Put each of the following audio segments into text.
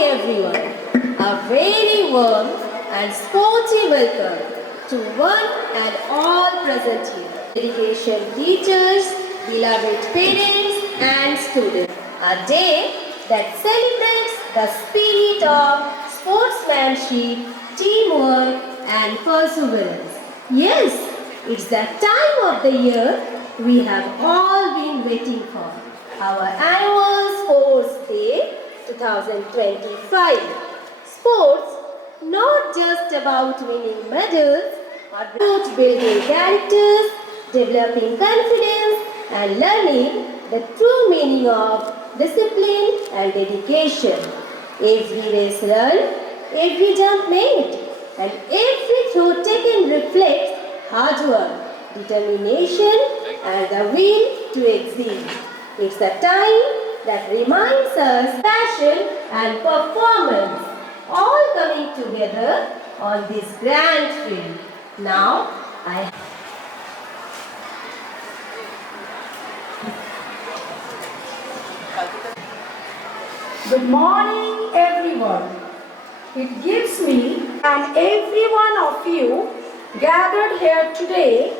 Everyone, a very warm and sporty welcome to one and all present here. Education teachers, beloved parents and students. A day that celebrates the spirit of sportsmanship, teamwork and perseverance. Yes, it's that time of the year we have all been waiting for. Our annual Sports Day 2025. Sports, not just about winning medals, but about building characters, developing confidence, and learning the true meaning of discipline and dedication. Every race run, every jump made, and every throw taken reflects hard work, determination, and the will to exceed. It's a time that reminds us passion and performance all coming together on this grand field. Now, I Good morning, everyone. It gives me and every one of you gathered here today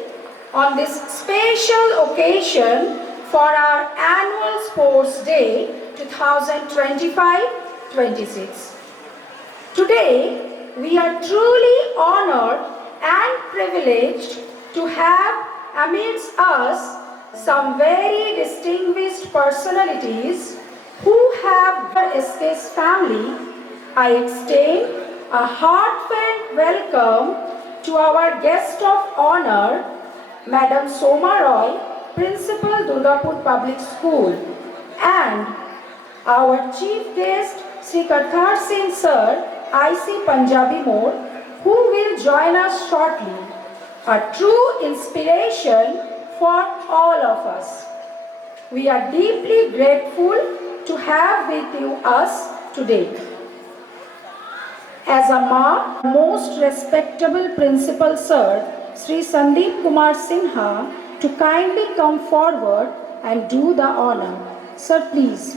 on this special occasion for our annual Sports Day 2025-26. Today, we are truly honored and privileged to have amidst us some very distinguished personalities who have the SK's family. I extend a heartfelt welcome to our guest of honor, Madam Soma Roy, Principal Durgapur Public School, and our chief guest, Sri Karthar Singh Sir, IC Punjabi Mode, who will join us shortly. A true inspiration for all of us. We are deeply grateful to have with us today. As a most respectable Principal Sir, Sri Sandeep Kumar Sinha, to kindly come forward and do the honor. Sir, please.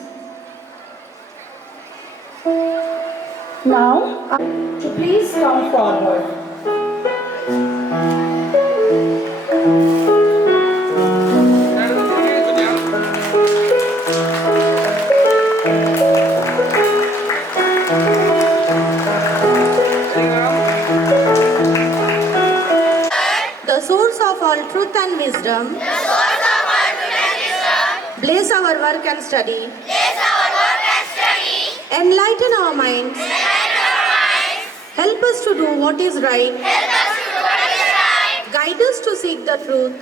Now, to please come forward. The source of all truth and wisdom. Bless our work and study. Enlighten our minds. Help us to do what is right. Guide us to seek the truth.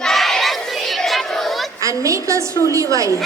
And make us truly wise.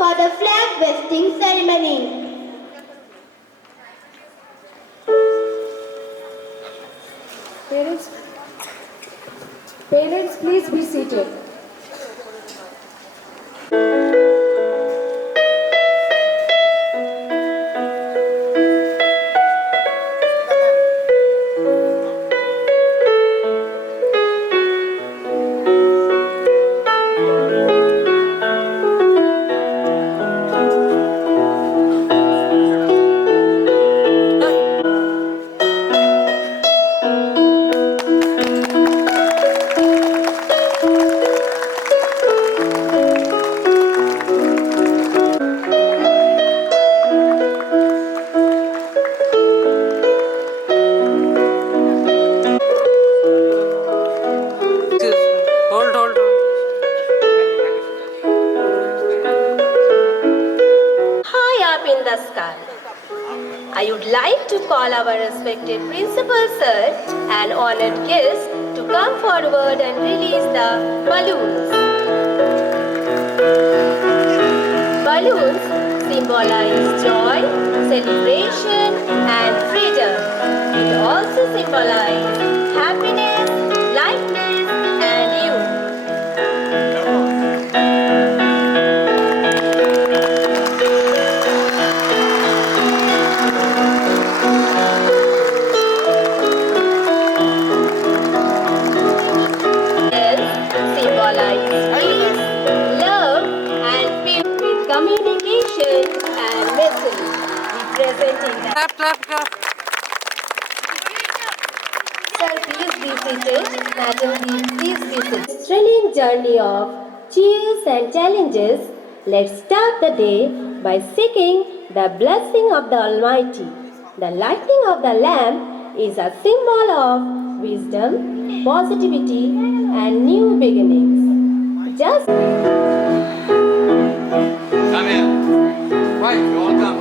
for the flag vesting ceremony. Parents, please be seated. Hold. High up in the sky, I would like to call our respected principal sir and honored guests to come forward and release the balloons. Balloons symbolize joy, celebration, and freedom. It also symbolizes happiness, lightness, and youth. Symbolize peace, love, and peace with communication and message, representing the Clap. Sir, please be seated. Madam, please be seated. Thrilling journey of cheers and challenges. Let's start the day by seeking the blessing of the Almighty. The lighting of the lamp is a symbol of wisdom, positivity, and new beginnings. Just Come here. Why? You all come.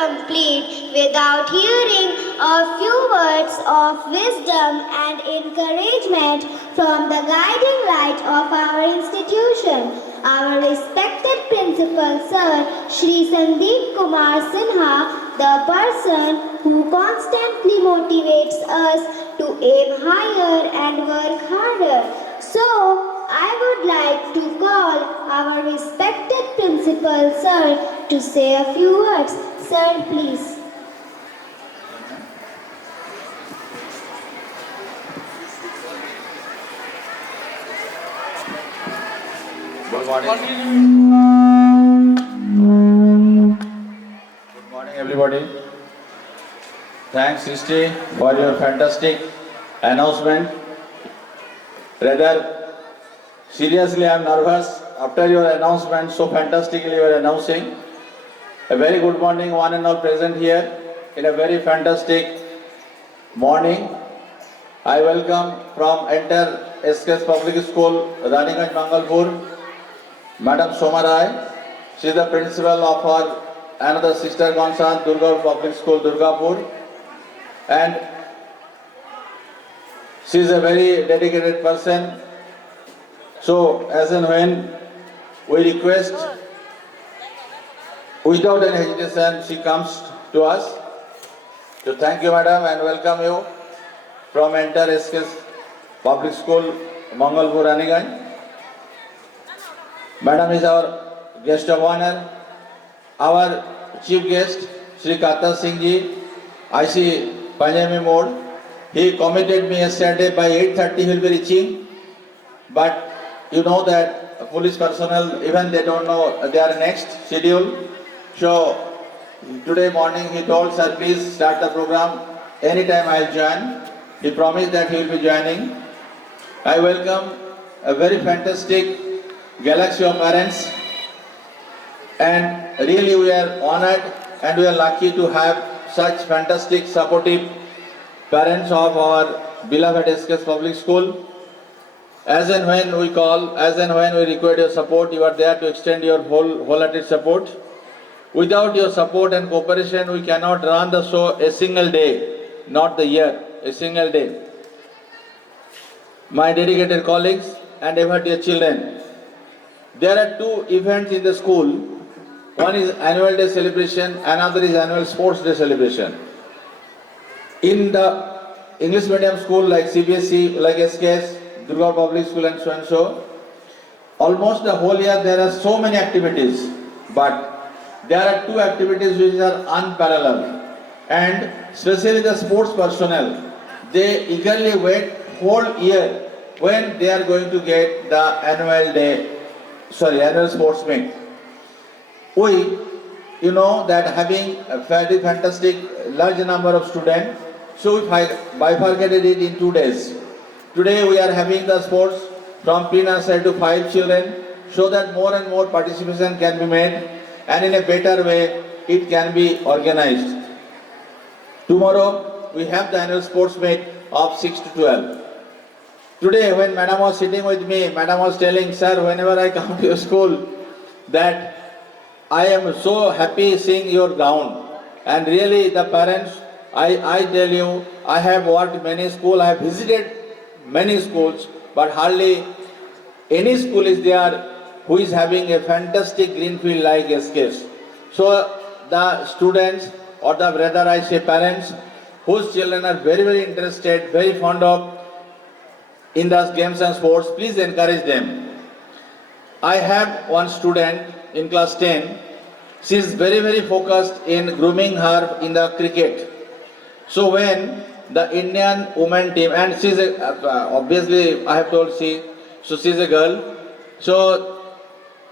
Complete without hearing a few words of wisdom and encouragement from the guiding light of our institution. Our respected principal, Sir Shri Sandeep Kumar Sinha, the person who constantly motivates us to aim higher and work harder. So, I would like to call our respected principal, Sir, to say a few words. Sir, please. Good morning. Good morning, everybody. Thanks, Srishti, for your fantastic announcement. Rather, seriously, I am nervous after your announcement. So fantastically, you are announcing. A very good morning, one and all present here in a very fantastic morning. I welcome from entire SKS Public School, Raniganj, Mangalpur, Madam Soma Rai. She is the principal of our another sister concern, Durgapur Public School, Durgapur. And she is a very dedicated person. So, as and when we request, without any hesitation, she comes to us. So, thank you, Madam, and welcome you from entire SKS Public School, Mangalpur, Raniganj. Madam is our guest of honor. Our chief guest, Shri Kartar Singh Ji, IC Panjami Mode. He committed me yesterday by 8:30 he will be reaching. But you know that police personnel, even they don't know their next schedule. So today morning he told, sir, please start the program. Anytime I'll join. He promised that he will be joining. I welcome a very fantastic galaxy of parents, and really we are honored and we are lucky to have such fantastic supportive parents of our beloved SKS Public School. As and when we call, as and when we require your support, you are there to extend your wholehearted support. Without your support and cooperation, we cannot run the show a single day, not the year, a single day. My dedicated colleagues and ever dear children, there are two events in the school. One is annual day celebration, another is annual sports day celebration. In the English medium school like CBSE, like SKS, Durga Public School and so, almost the whole year there are so many activities, but there are two activities which are unparalleled, and especially the sports personnel, they eagerly wait whole year when they are going to get the annual sports meet. We, you know that having a very fantastic large number of students, so we bifurcated it in 2 days. Today we are having the sports from pre-nursery to 5 children, so that more and more participation can be made, and in a better way it can be organized. Tomorrow we have the annual sports meet of 6 to 12. Today when Madam was sitting with me, Madam was telling, sir, whenever I come to your school, that I am so happy seeing your gown. And really the parents, I tell you, I have worked many schools, I have visited many schools, but hardly any school is there who is having a fantastic green field like SKS. So the students, or the rather I say parents, whose children are very, very interested, very fond of in the games and sports, please encourage them. I have one student in class 10. She is very, very focused in grooming her in the cricket. So when the Indian women team, and she is obviously I have told she is a girl. So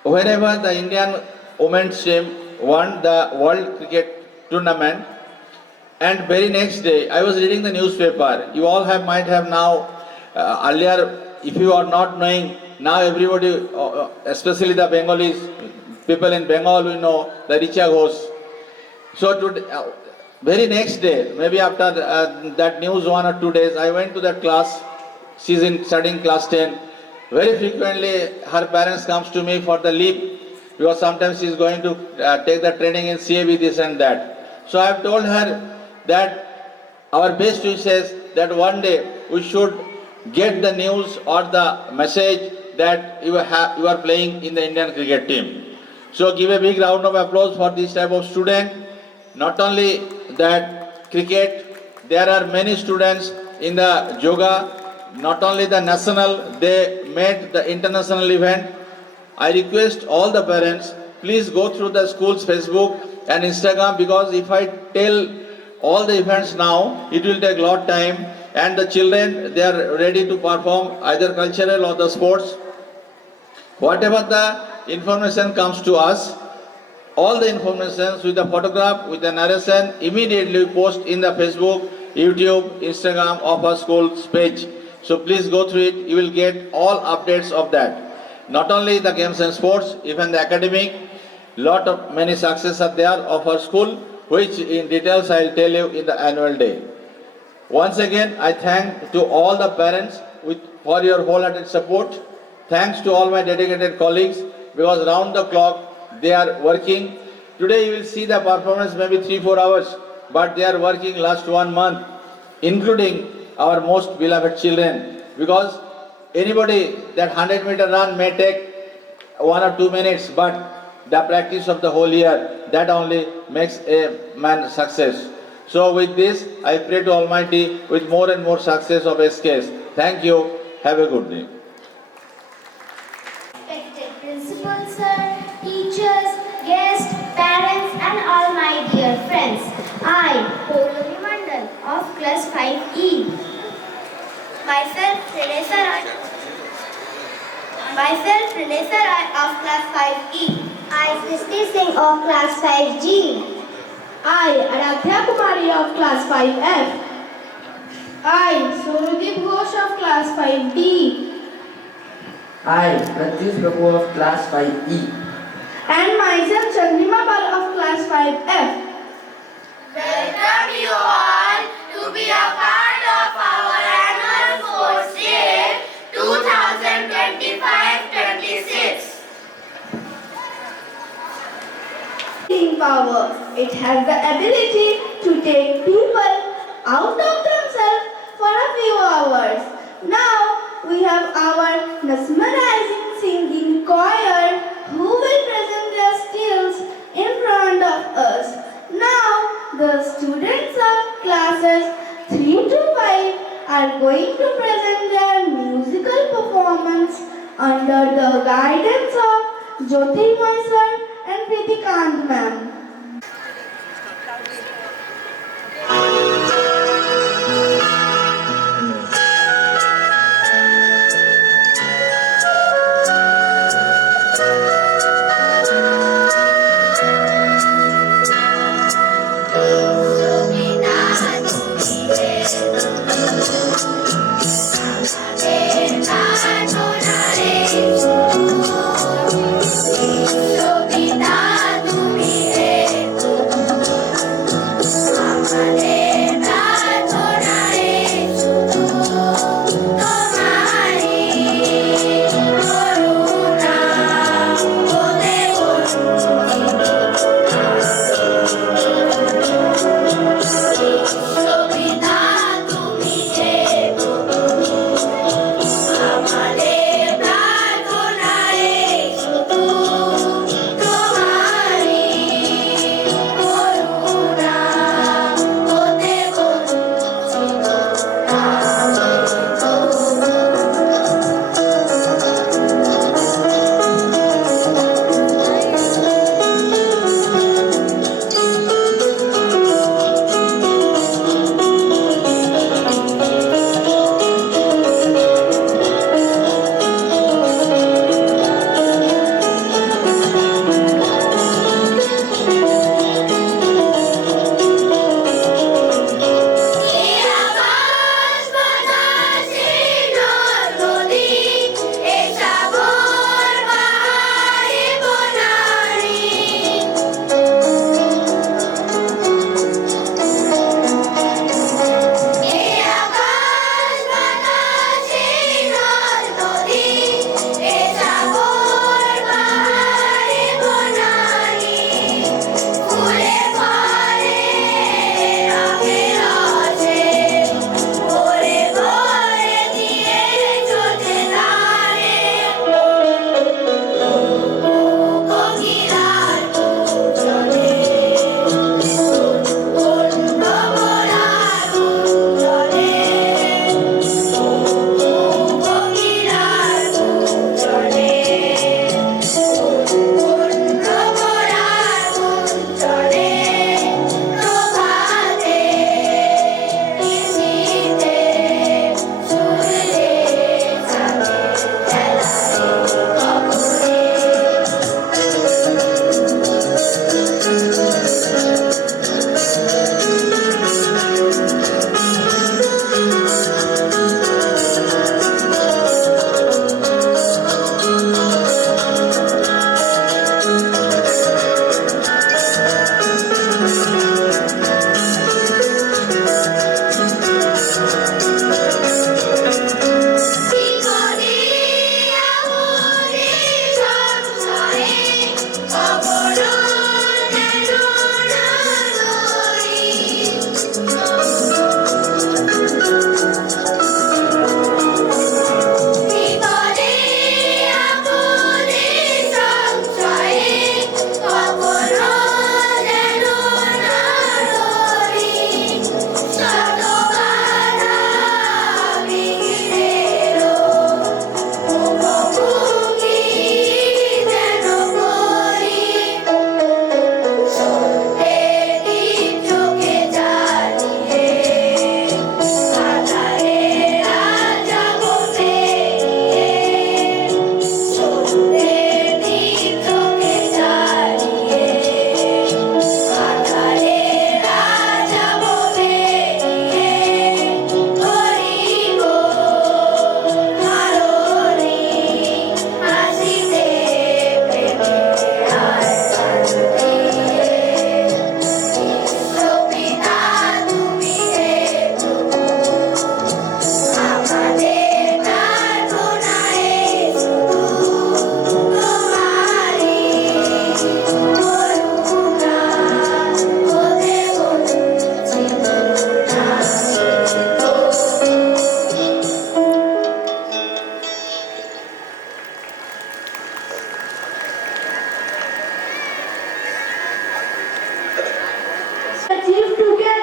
whenever the Indian women's team won the World Cricket Tournament, and very next day I was reading the newspaper. You all might have now earlier, if you are not knowing, now everybody, especially the Bengalis, people in Bengal, we know the Richa Ghosh. So today, very next day, maybe after that news 1 or 2 days, I went to that class. She's studying class 10. Very frequently, her parents comes to me for the leave, because sometimes she's going to take the training in CAB, this and that. So I have told her that our best wish is that one day we should get the news or the message that you are playing in the Indian cricket team. So give a big round of applause for this type of student. Not only that cricket, there are many students in the yoga, not only the national, they made the international event. I request all the parents, please go through the school's Facebook and Instagram, because if I tell all the events now, it will take a lot of time, and the children, they are ready to perform either cultural or the sports. Whatever the information comes to us, all the information with the photograph, with the narration, immediately post in the Facebook, YouTube, Instagram of our school's page. So please go through it, you will get all updates of that. Not only the games and sports, even the academic, many successes are there of our school, which in details I will tell you in the annual day. Once again, I thank to all the parents for your wholehearted support. Thanks to all my dedicated colleagues, because round the clock they are working. Today you will see the performance maybe 3-4 hours, but they are working last 1 month, including our most beloved children. Because anybody, that 100-meter run may take 1 or 2 minutes, but the practice of the whole year, that only makes a man success. So with this, I pray to Almighty with more and more success of SKS. Thank you. Have a good day. Respected principal sir, teachers, guests, parents and all my dear friends. I, Polomi Mandal of class 5E. Myself, Teresa Raj. Myself, Pranay Sarai of class 5E. I, Srishti Singh of class 5G. I, Aradhya Kumari of class 5F. I, Sonudeep Ghosh of class 5D. I, Pratyush Prabhu of class 5E. And myself, Chandrima Pal of class 5F. Welcome you all to be a part of our annual sports day 2025-26. Power. It has the ability to take people out of themselves for a few hours. Now we have our mesmerizing singing choir who will present their skills in front of us. Now the students of classes 3 to 5 are going to present their musical performance under the guidance of Jyotirmoy sir and Pritikant ma'am. Shobita, tumi hai.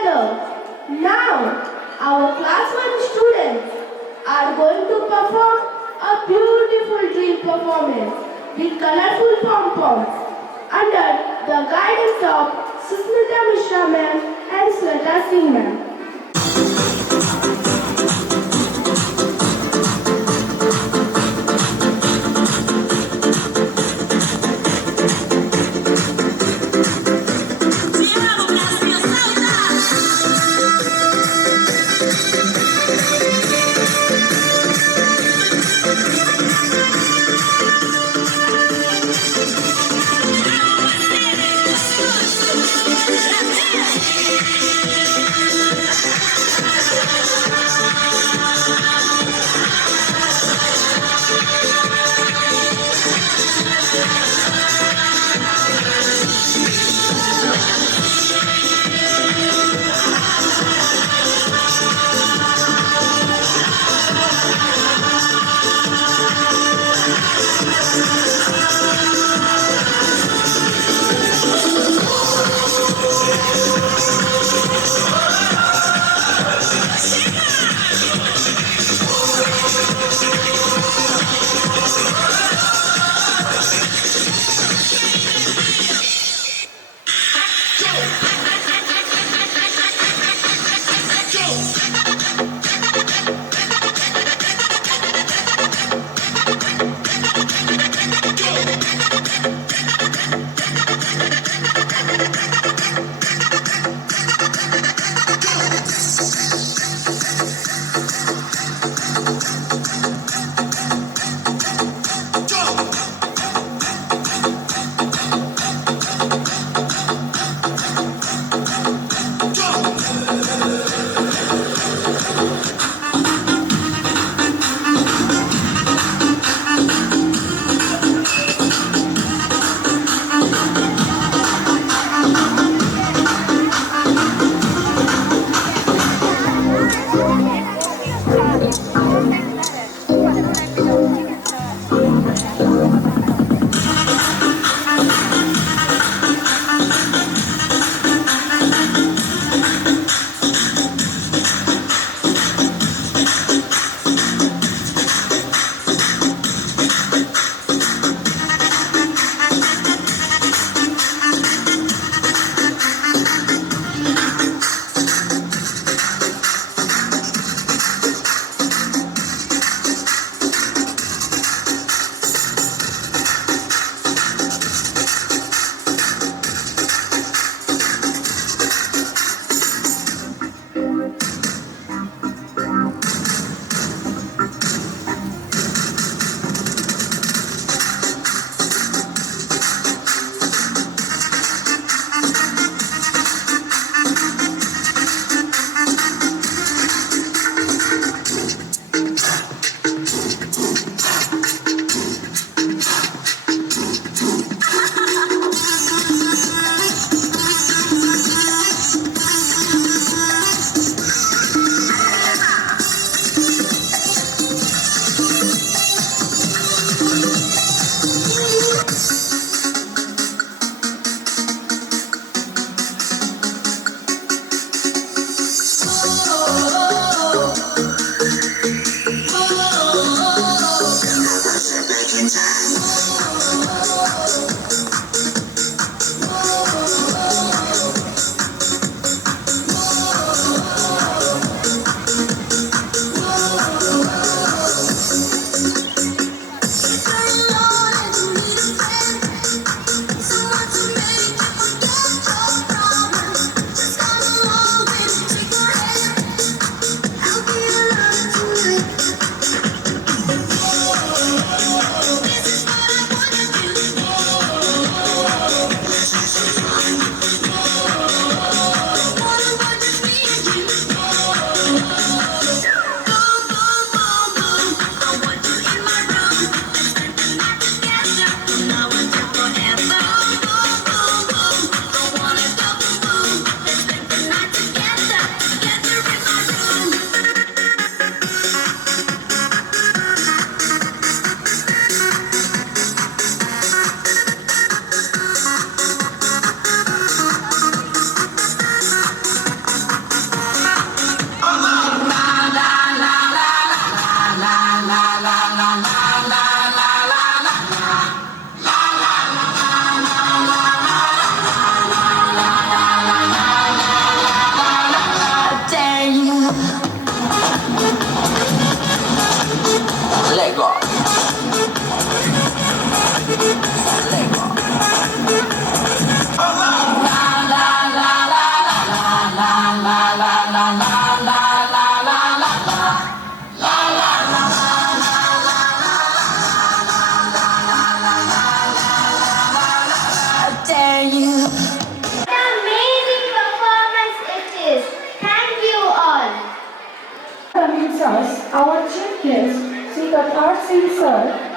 together. Now, our class 1 students are going to perform a beautiful drill performance with colorful pom-poms under the guidance of Susmita Mishra ma'am and Sweta Singh ma'am.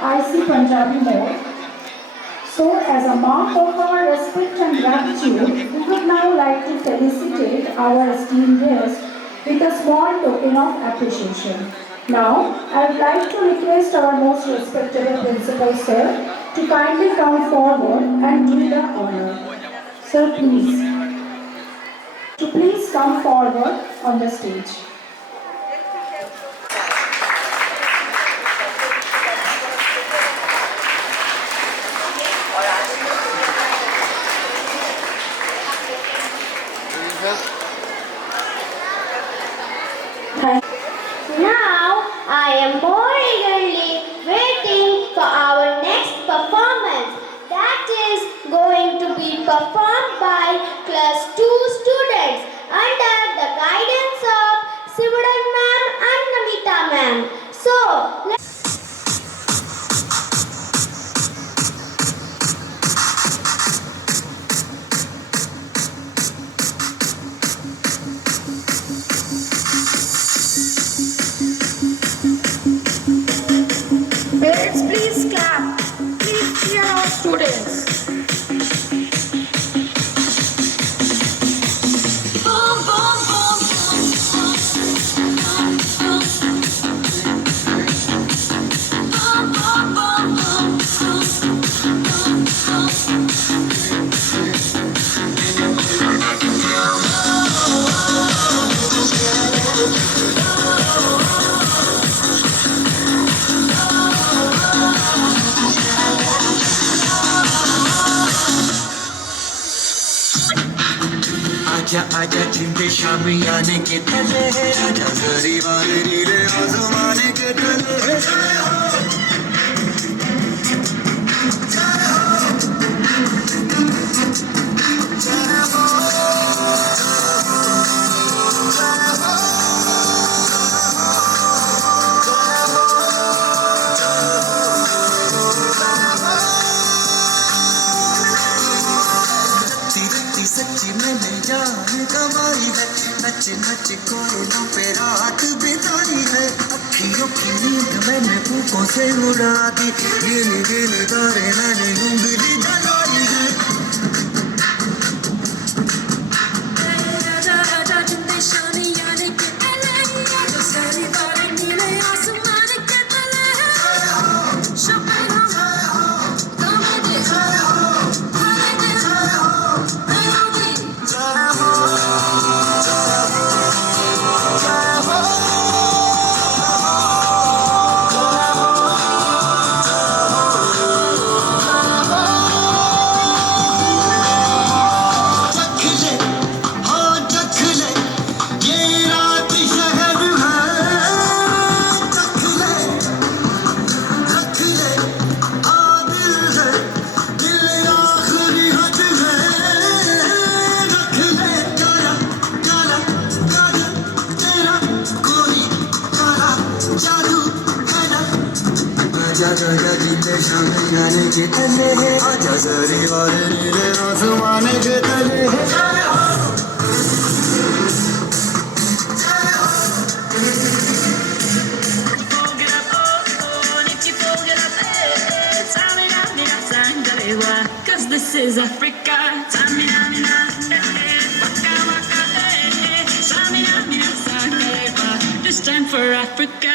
I see Punjabi more. So, as a mark of our respect and gratitude, we would now like to felicitate our esteemed guest with a small token of appreciation. Now, I would like to request our most respectable principal sir to kindly come forward and do the honor. Sir, please. To please come forward on the stage. Now, I am more eagerly waiting for our next performance that is going to be performed by class 2 students under the guidance of Sivadan ma'am and Namita ma'am. So, Parents, please clap. Please cheer our students. आजा आजा जिंदे शामी आने के तले है आजा जरी वाले नीले आसमाने के तले है सच्ची मैंने जान कमाई है नच नच कोयलों पे रात बिताई है अखियों की नींद मैंने फूकों से उड़ा दी गिन गिन तारे मैंने उंगली जलाई है आजा जिंदे शामी आने के तले है आजा जरी वाले नीले आसमाने के तले है Cause this is Africa. Samina, mina, waka, waka, Samina, mina, sangalewa. This time for Africa.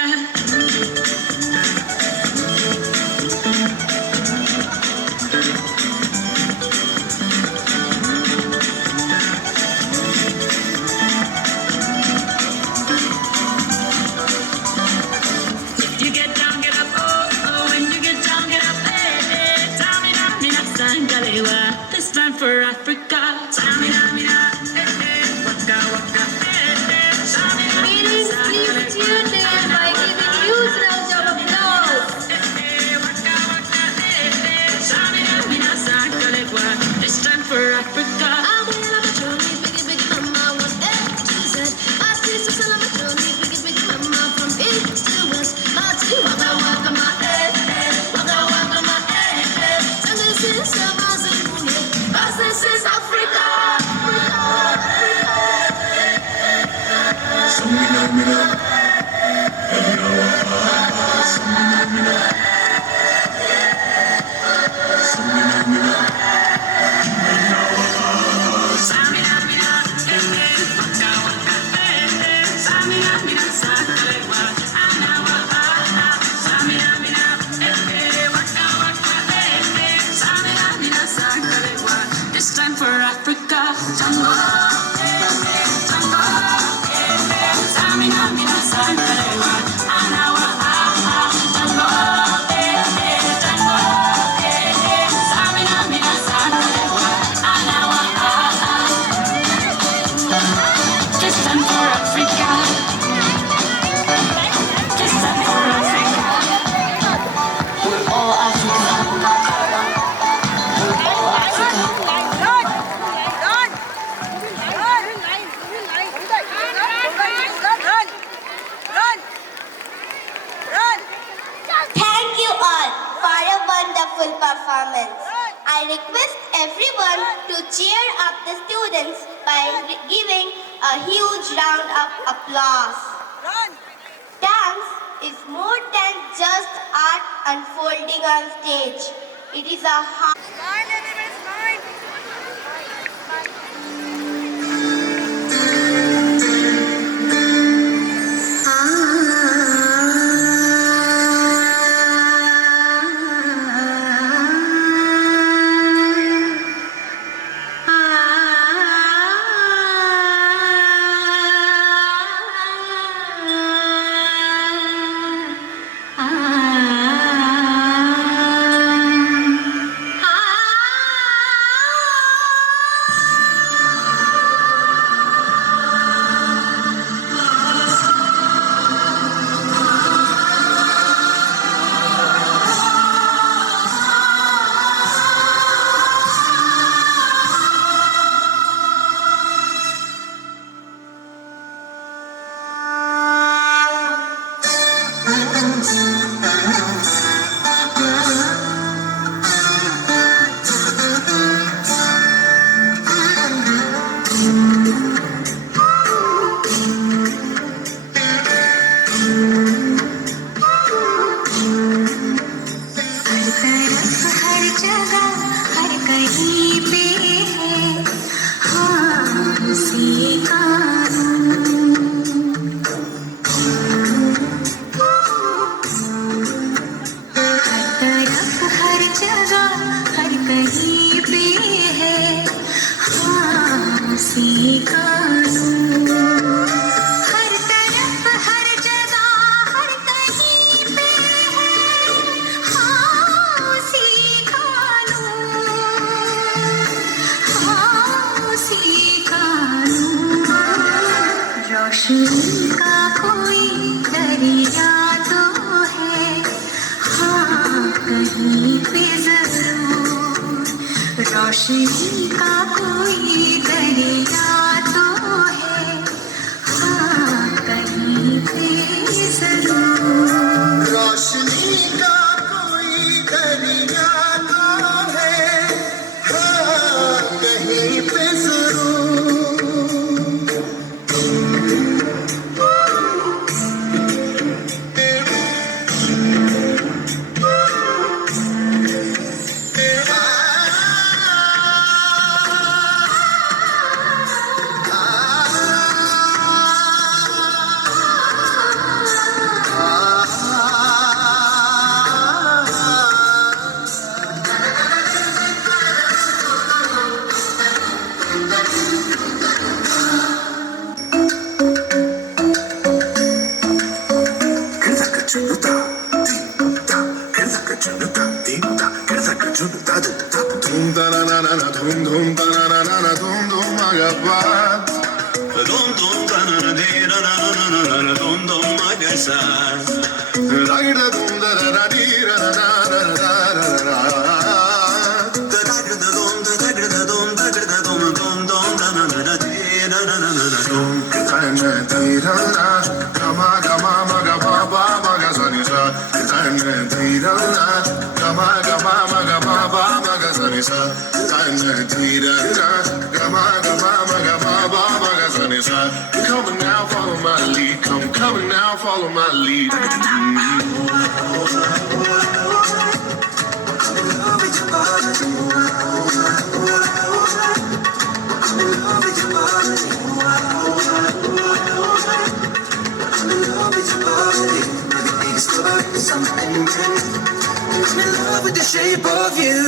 You get down, get up, oh, oh, when you get down, get up, Samina, mina, sangalewa. This time for Africa. Samina, mina, waka, waka, Samina, mina, sangalewa. Please tune in by giving huge round of applause. This time for Africa. I will have a journey, biggie, biggie, mama, one A to Z. I see so son of a journey, biggie, biggie, mama, from east to west. I see waka, waka, my waka, waka, my and this is Zimbabwe, cause this is Africa. Samina, mina, samina, mina. Africa. Tango, tango, Samina, mina, sangalewa, anawa, tango, tango, Samina, mina, sangalewa, anawa, Just stand for Africa. Just stand for Africa. We're all Africa. We're all Africa. Thank you all for a wonderful performance. I request everyone to cheer up the students by giving a huge round of applause. Dance is more than just art unfolding on stage. It is a heart. रोशनी का कोई दरिया तो है, हाँ कहीं पे जरूर। रोशनी का कोई दरिया तो है, हाँ कहीं पे जरूर। Come now, follow my lead. Come now, follow my lead. I'm in love with the shape of you.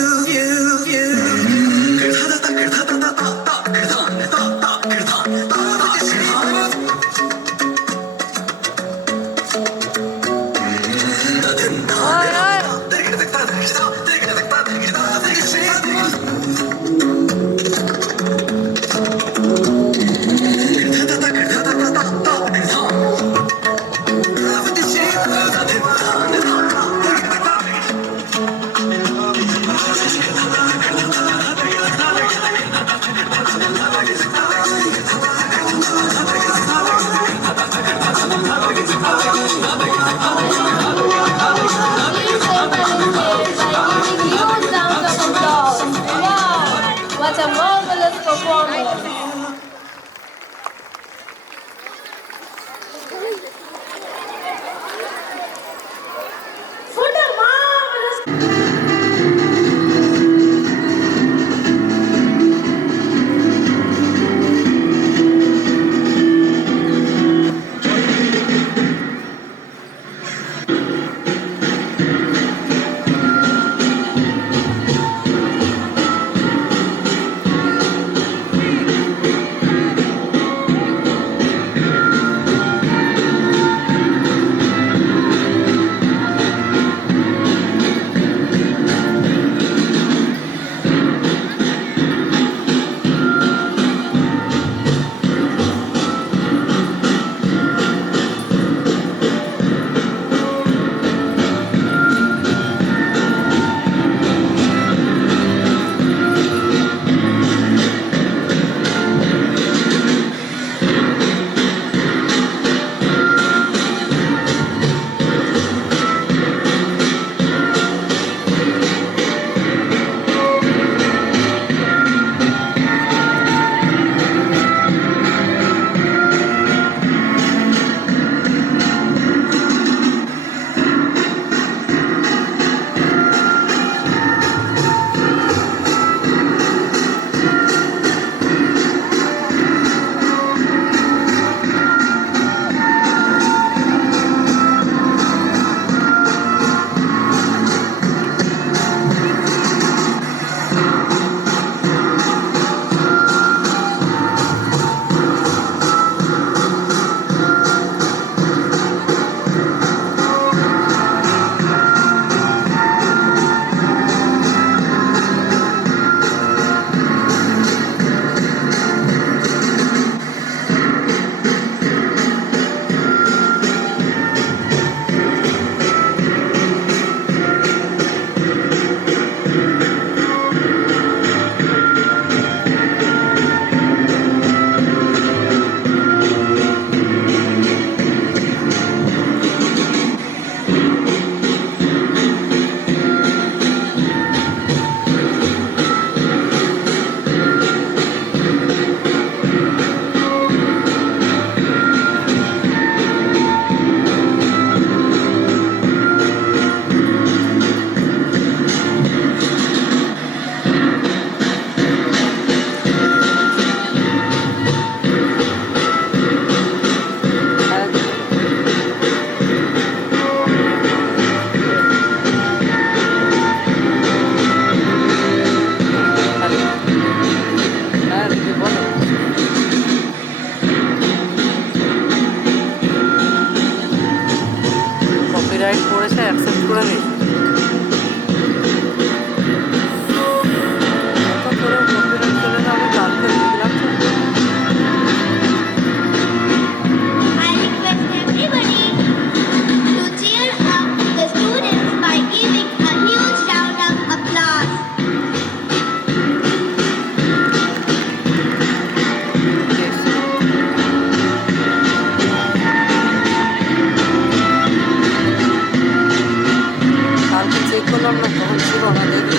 What a marvelous performance! What a marvelous. Copyright পড়েছে অ্যাকসেপ্ট করে নিই কপিরাইট চলে না আমি কালকে লিখলাম I request everybody to cheer up the students by giving a huge round of applause. কালকে check করলাম না তখন ছিল না দেখি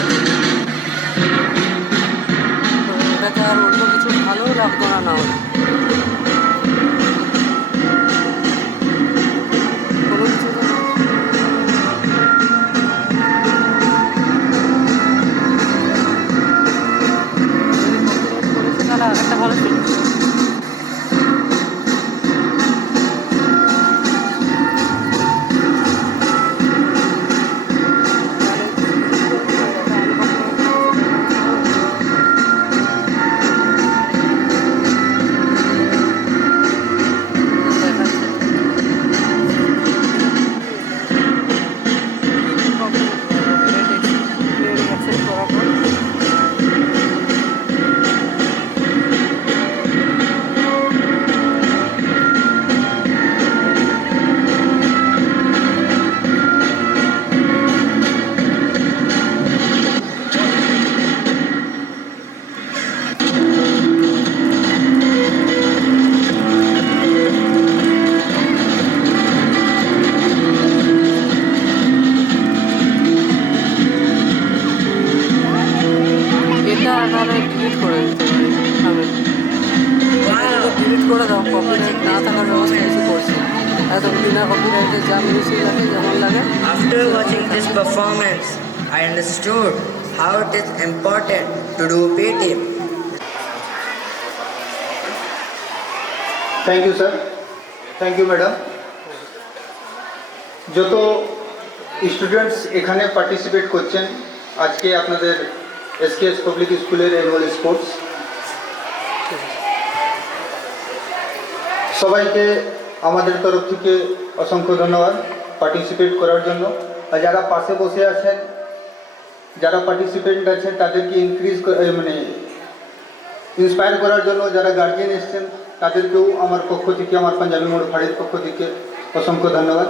ওটাকে আর অন্য কিছু ভালোও লাগতো না না হলে কোনো কিছু তাহলে আরেকটা ভালো ছিল বিনা কপিরাইটে যা মিউজিক লাগে যেমন লাগে। After watching this performance, I understood how it is important to do PT. Thank you sir, thank you madam. যত স্টুডেন্টস এখানে পার্টিসিপেট করছেন আজকে আপনাদের এসকেএস পাবলিক স্কুলের অ্যানুয়াল স্পোর্টস, সবাইকে আমাদের তরফ থেকে অসংখ্য ধন্যবাদ পার্টিসিপেট করার জন্য। আর যারা পাশে বসে আছেন, যারা পার্টিসিপেন্ট আছেন তাদেরকে ইন্সপায়ার করার জন্য যারা গার্জিয়ান এসছেন তাদেরকেও আমার পক্ষ থেকে, আমার পাঞ্জাবি মোড় ফাঁড়ির পক্ষ থেকে অসংখ্য ধন্যবাদ।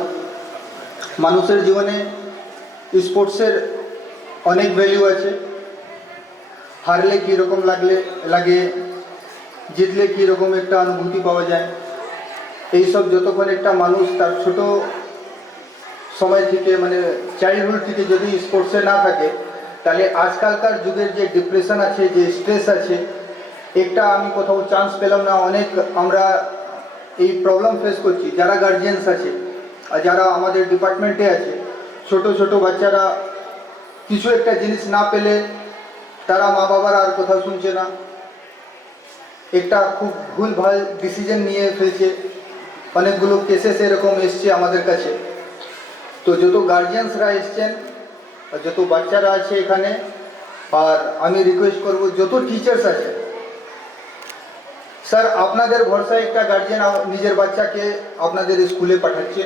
মানুষের জীবনে স্পোর্টসের অনেক ভ্যালু আছে। হারলে কীরকম লাগে, জিতলে কীরকম একটা অনুভূতি পাওয়া যায়, এইসব যতক্ষণ একটা মানুষ তার ছোট সময় থেকে চাইল্ডহুড থেকে যদি স্পোর্টসে না থাকে, তাহলে আজকালকার যুগের যে ডিপ্রেশন আছে, যে স্ট্রেস আছে, একটা আমি কোথাও চান্স পেলাম না, অনেক আমরা এই প্রবলেম ফেস করছি। যারা গার্জিয়ানস আছে আর যারা আমাদের ডিপার্টমেন্টে আছে, ছোট ছোট বাচ্চারা কিছু একটা জিনিস না পেলে তারা মা বাবার আর কথা শুনছে না, একটা খুব ভুলভাল ডিসিশন নিয়ে ফেলছে। অনেকগুলো কেসেস এরকম এসছে আমাদের কাছে। তো যত গার্জিয়ানসরা এসছেন, যত বাচ্চারা আছে এখানে, আর আমি রিকোয়েস্ট করব যত টিচার্স আছে, স্যার আপনাদের ভরসায় একটা গার্জিয়ান নিজের বাচ্চাকে আপনাদের স্কুলে পাঠাচ্ছে।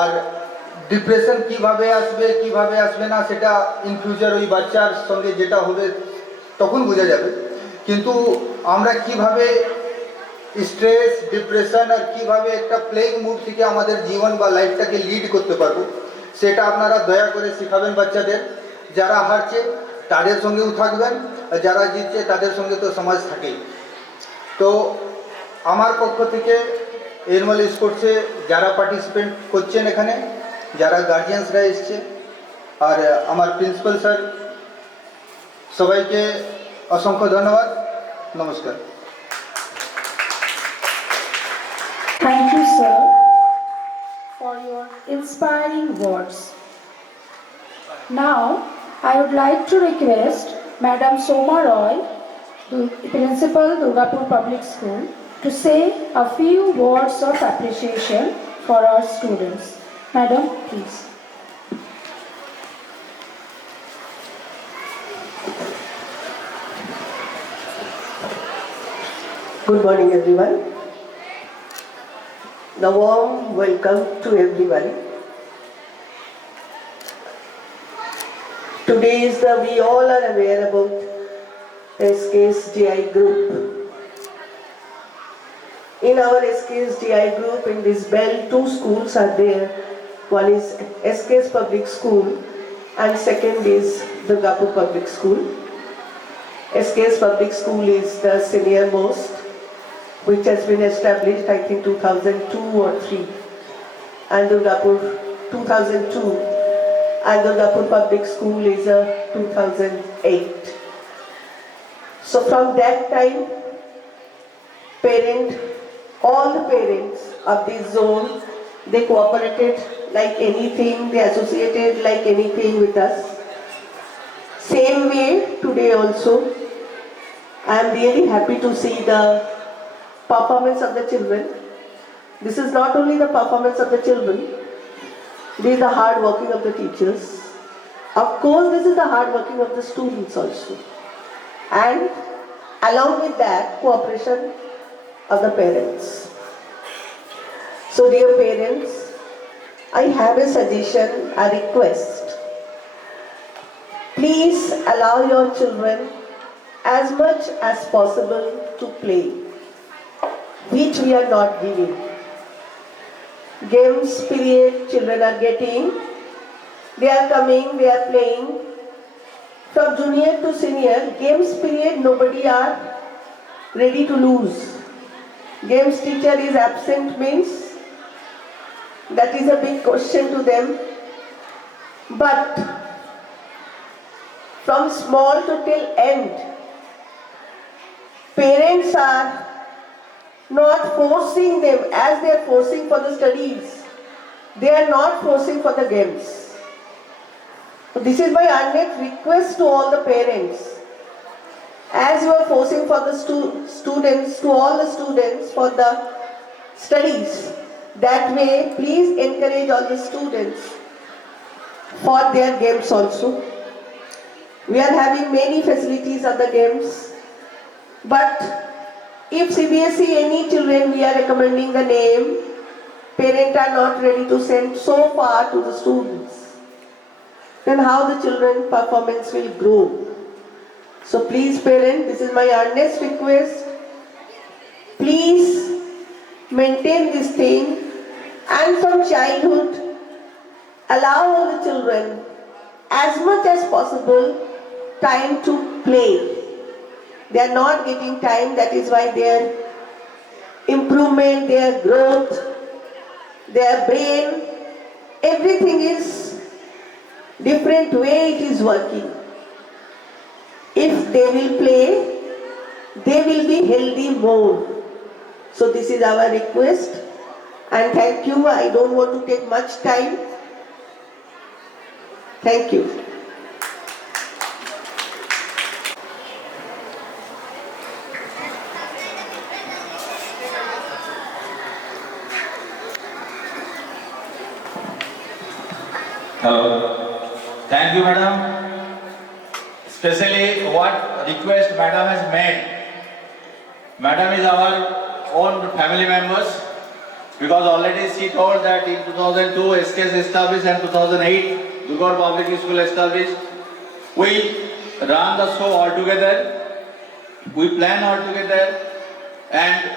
আর ডিপ্রেশন কিভাবে আসবে না সেটা ইন ফিউচার ওই বাচ্চার সঙ্গে যেটা হবে তখন বোঝা যাবে। কিন্তু আমরা কিভাবে স্ট্রেস, ডিপ্রেশন আর কিভাবে একটা প্লেইং মুড থেকে আমাদের জীবন বা লাইফটাকে লিড করতে পারবো, সেটা আপনারা দয়া করে শেখাবেন বাচ্চাদের। যারা হারছে তাদের সঙ্গেও থাকবেন, আর যারা জিতছে তাদের সঙ্গে তো সমাজ থাকেই। তো আমার পক্ষ থেকে অ্যানুয়াল স্পোর্টসে যারা পার্টিসিপেট করছেন এখানে, যারা গার্জিয়ানসরা এসছে, আর আমার প্রিন্সিপাল স্যার, সবাইকে অসংখ্য ধন্যবাদ। নমস্কার। Thank you, sir, for your inspiring words. Now, I would like to request Madam Soma Roy, the Principal, Durgapur Public School, to say a few words of appreciation for our students. Madam, please. Good morning, everyone. The warm welcome to everyone. Today we all are aware about SKSDI group. In our SKSDI group, in this bell, 2 schools are there. One is SKS Public School and second is Durgapur Public School. SKS Public School is the senior most, which has been established I think 2002 or 3, and Durgapur 2002, and Durgapur Public School is 2008. So from that time, all the parents of this zone, they cooperated like anything, they associated like anything with us. Same way today also, I am really happy to see the performance of the children. This is not only the performance of the children, this is the hard working of the teachers. Of course, this is the hard working of the students also. And along with that, cooperation of the parents. So dear parents, I have a suggestion, a request. Please allow your children as much as possible to play, which we are not giving. Games period children are getting, they are coming, they are playing. From junior to senior, games period nobody are ready to lose. Games teacher is absent means that is a big question to them. But from small to till end, parents are not forcing them as they are forcing for the studies. They are not forcing for the games. So this is my earnest request to all the parents. As you are forcing for the students, to all the students for the studies, that way please encourage all the students for their games also. We are having many facilities of the games, but if CBSE any children we are recommending the name, parents are not ready to send so far to the students, then how the children performance will grow. So please parents, this is my earnest request, please maintain this thing, and from childhood allow all the children as much as possible time to play. They are not getting time, that is why their improvement, their growth, their brain, everything is different way it is working. If they will play, they will be healthy more. So this is our request, and thank you. I don't want to take much time. Thank you. Hello. Thank you, madam. Especially what request madam has made. Madam is our own family members, because already she told that in 2002 SKS established and 2008 Durgapur Public School established. We run the show all together, we plan all together, and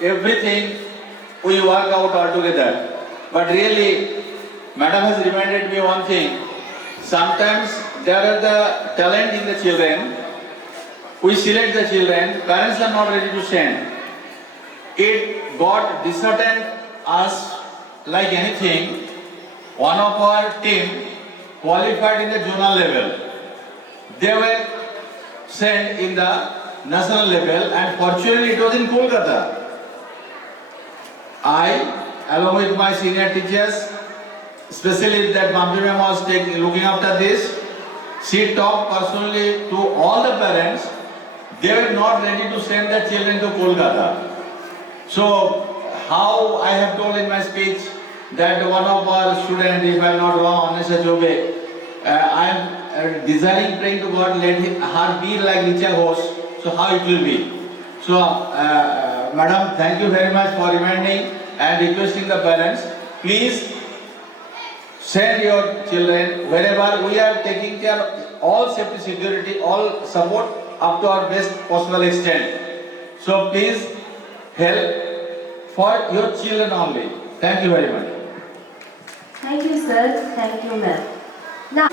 everything we work out all together. But really, madam has reminded me one thing. Sometimes there are the talent in the children. We select the children, parents are not ready to send. It got disheartened us like anything. One of our team qualified in the zonal level. They were sent in the national level, and fortunately it was in Kolkata. I, along with my senior teachers, especially that Mampi ma'am was looking after this, she talked personally to all the parents. They were not ready to send their children to Kolkata. So, how I have told in my speech that one of our students, if I am not wrong, Anisha Chobe, I am desiring, praying to God, let her be like Richa Ghosh, so how it will be. So, madam, thank you very much for reminding and requesting the parents, please send your children wherever. We are taking care of all safety, security, all support up to our best possible extent. So please help for your children only. Thank you very much. Thank you, sir. Thank you, ma'am. Now,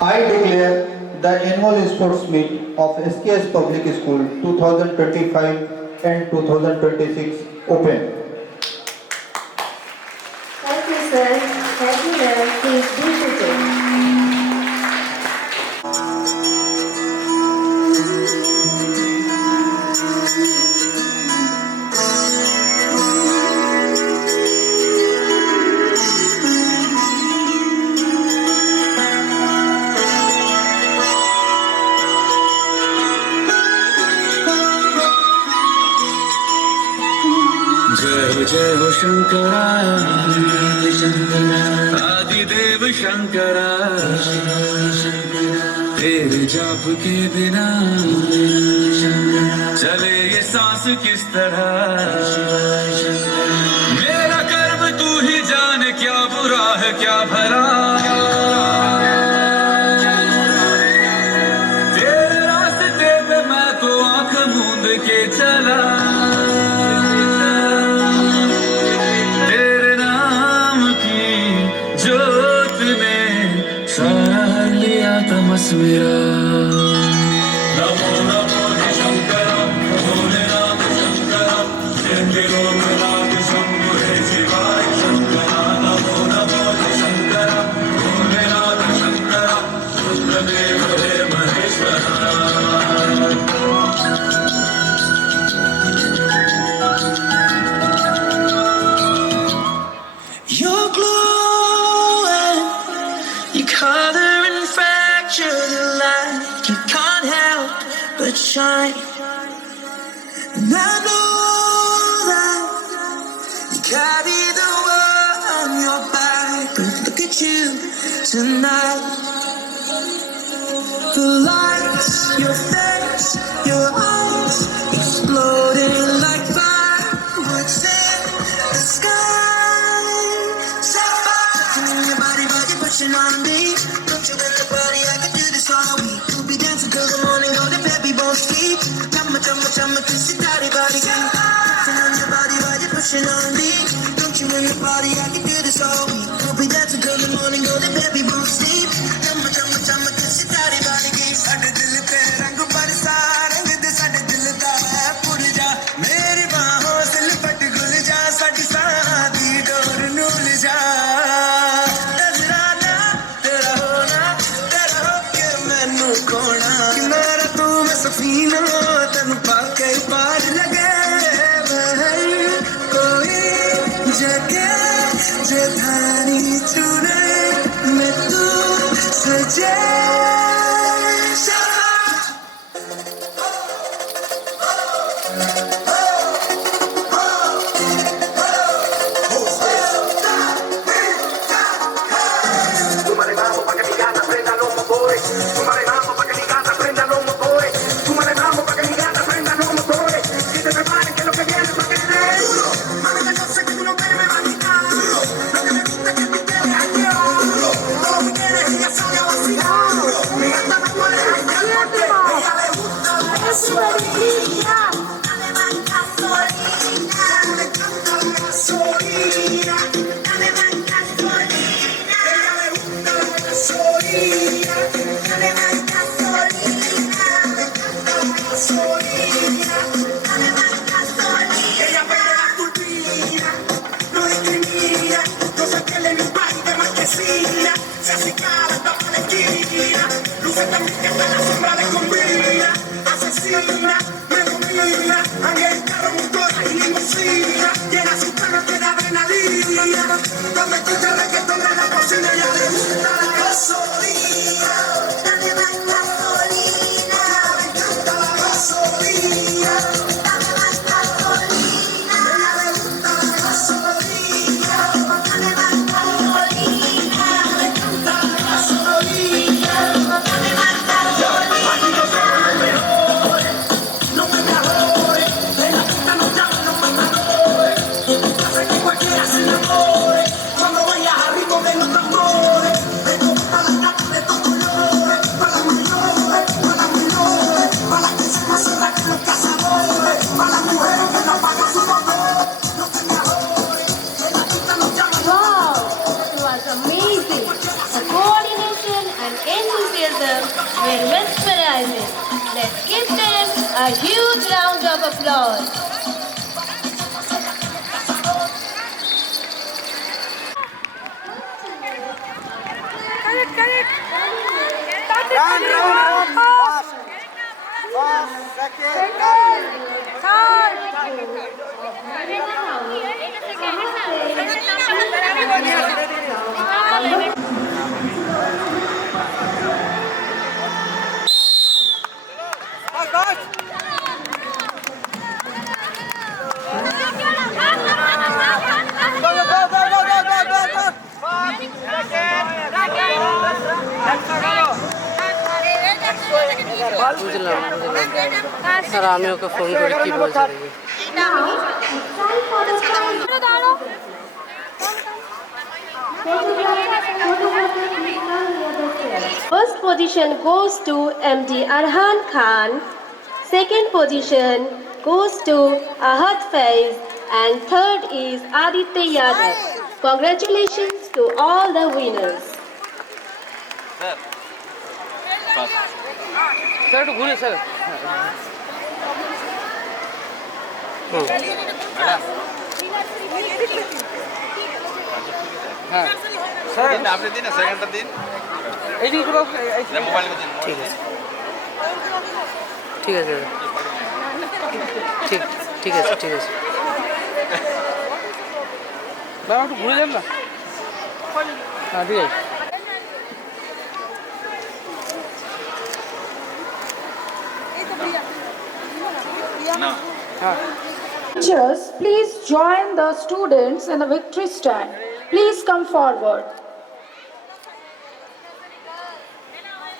I declare the annual sports meet of SKS Public School 2025 and 2026 open. thank you, sir. Thank you, ma'am. Please be seated. जय हो शंकरा आदिदेव शंकरा तेरे जाप के बिना चले ये सांस किस तरह मेरा कर्म तू ही जाने क्या बुरा है क्या भला तेरे रास्ते पे मैं तो आंख मूंद के चला तमस मेरा नमो नमो शंकर भोले नाम शंकर शंकरो नाथ शंभु हे शिवाय शंकर नमो नमो शंकर भोले नाथ शंकर रुद्रदेव हे Maheshwar shine. And I know that you carry the world on your back. But look at you tonight. The lights, your face, your eyes, exploding like fireworks in the sky. So touching in your body, body pushing on me. Don't you in the party? I can do this all week. We'll be dancing till the morning, go to bed, we won't sleep. Chama, kiss your daddy, body. Touching on your body, body pushing on me. Don't you in the party? I can do this all week. We'll be dancing till the morning, go to bed, we won't sleep. Chama, kiss your daddy, body. ਸਾਡੇ ਦਿਲ ਤੇ ਰੰਗ ਬਰਸਾ ਰੰਗ ਦੇ ਸਾਡੇ ਦਿਲ ਦਾ ਹੈ ਪੁਰਜਾ ਮੇਰੀ ਬਾਹੋਂ ਸੇ ਲਿਪਟ ਗੁਲ ਜਾ ਸਾਡੀ ਸਾਹ ਦੀ ਡੋਰ ਨੂੰ ਲਿਜਾ ਨਜ਼ਰਾਨਾ ਤੇਰਾ ਹੋ ਕੇ ਮੈਨੂੰ ਕੋਣਾ ਕਿਨਾਰਾ ਤੂੰ ਮੈਂ ਸਫੀਨਾ ਤੈਨੂੰ ਪਾ ਕੇ ਪਾਰ ਲਗੇ ਕੋਈ ਜਗ੍ਹਾ ਜਧਾਨੀ ਚੁਣੇ ਮੈਂ ਤੂੰ ਸਜੇ Were mesmerizing. Let's give them a huge round of applause. বুঝলাম স্যার আমি ওকে ফোন করে কি বলছি First position goes to MD Arhan Khan. Second position goes to Ahad Faiz. And third is Aditya Yadav. Congratulations to all the winners. Sir একটু ঘুরে sir হ্যাঁ sir আপনি দিন সেকেন্ডটা দিন এইদিকে একটু মোবাইল দিন ঠিক আছে ঠিক আছে ঠিক ঠিক আছে ঠিক আছে বাবা একটু ঘুরে যান না হ্যাঁ ঠিক আছে না Teachers, please join the students in the victory stand. Please come forward.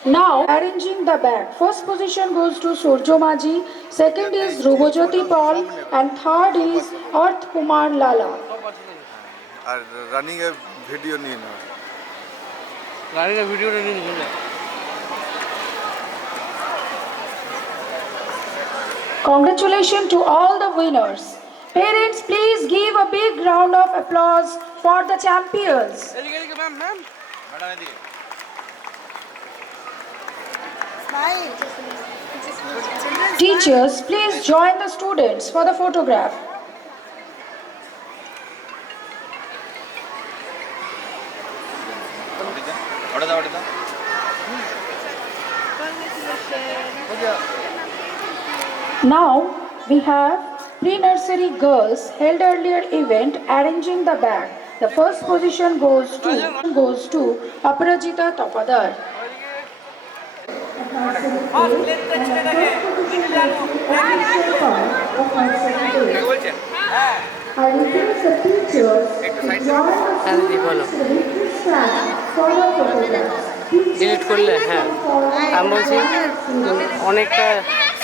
Now, arranging the bag. First position goes to Surjo Maji, second is Rubojyoti Paul, and third is Arth Kumar Lala. আর running এর video নিয়ে নাও running এর ভিডিওটা নিয়ে নিন Congratulations to all the winners. Parents, please give a big round of applause for the champions. Ma'am madam এদিকে Teachers, please join the students for the photograph. ওটা দাও ওটা দাও Now we have pre-nursery girls held earlier event arranging the bag. The first position goes to Aparajita Tapadar. I request the teachers to join us for the photographs. Delete করলে হ্যাঁ আমি বলছি অনেকটা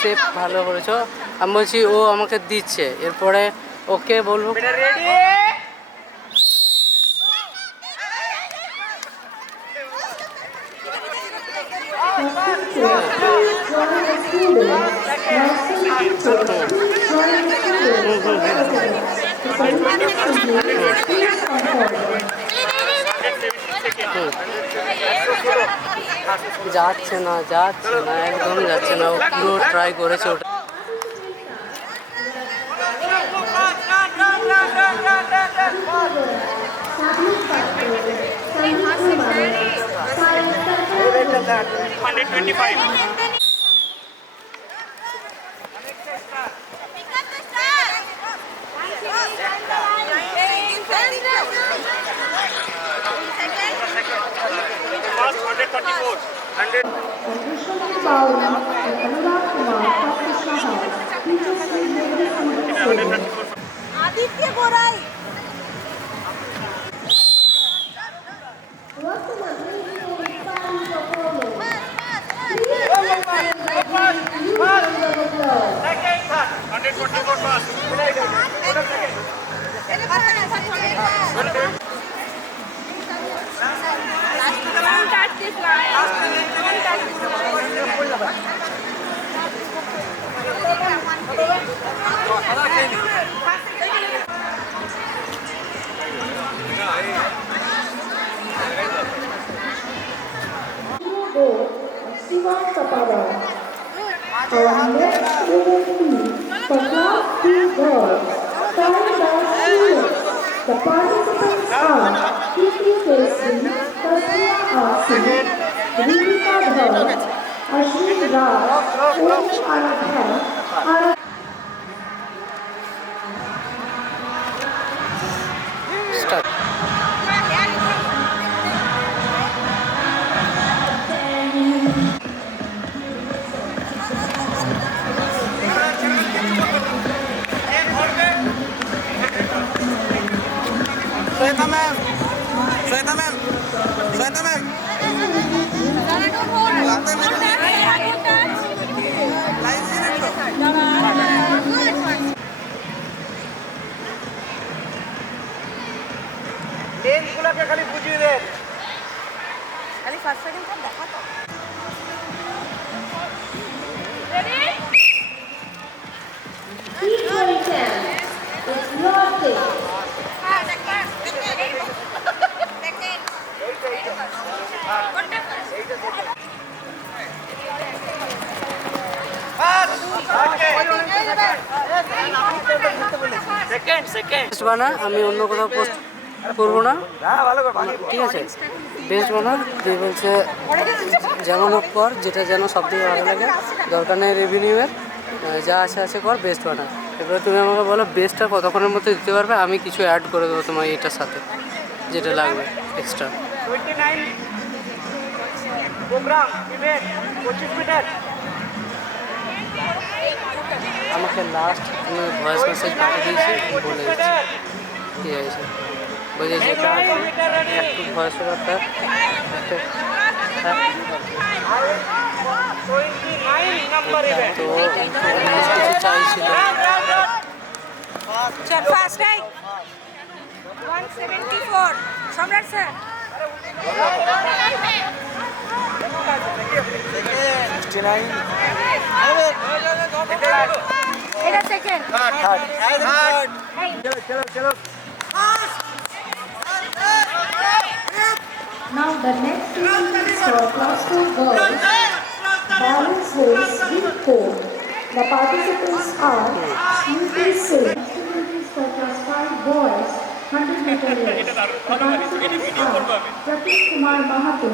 safe ভালো করেছো আমি বলছি ও আমাকে দিচ্ছে এরপরে ওকে বলবো যাচ্ছে না একদম যাচ্ছে না ও পুরো ট্রাই করেছে ওটা आदित्य गोराई Sivan Tapada. Our next event is for class 3 girls. Carried by students. The participants are Kiki Kesi, Tasya Asim, Rivika Dhar, Ashwin Raj, Om Aradhya, Sweta ma'am. Sweta ma'am. Sweta ma'am. লেন্সগুলোকে খালি বুঝিয়ে দেন খালি first second পর দেখা তো Ready? Equal chance. It's your day. Best বানা আমি অন্য কোথাও পোস্ট করবো না ঠিক আছে বেস্ট বানা দিয়ে বলছে যেমন হোক কর যেটা যেন সব থেকে ভালো লাগে দরকার নেই রেভিনিউয়ের যা আছে কর বেস্ট বানা এবার তুমি আমাকে বলো বেস্টটা কতক্ষণের মধ্যে দিতে পারবে আমি কিছু অ্যাড করে দেবো তোমার এটার সাথে যেটা লাগবে এক্সট্রা 29 প্রোগ্রাম ইভেন্ট 25 মিনিট আমাকে তোমাকে লাস্ট তুমি ভয়েস মেসেজ পাঠিয়ে দিয়েছি বলে দিচ্ছি ঠিক আছে বুঝে যেটা একটু ভয়েস ওভারটা তো কিছু চাইছিল चल फास्ट है 174 सम्राट सर 69 এটা সেকেন্ড চলো Now the next event is for class 2 girls, balance race with code. The participants are Smriti Singh. Next event is for class 5 boys, 100-meter race. The participants are Pratik Kumar Mahato,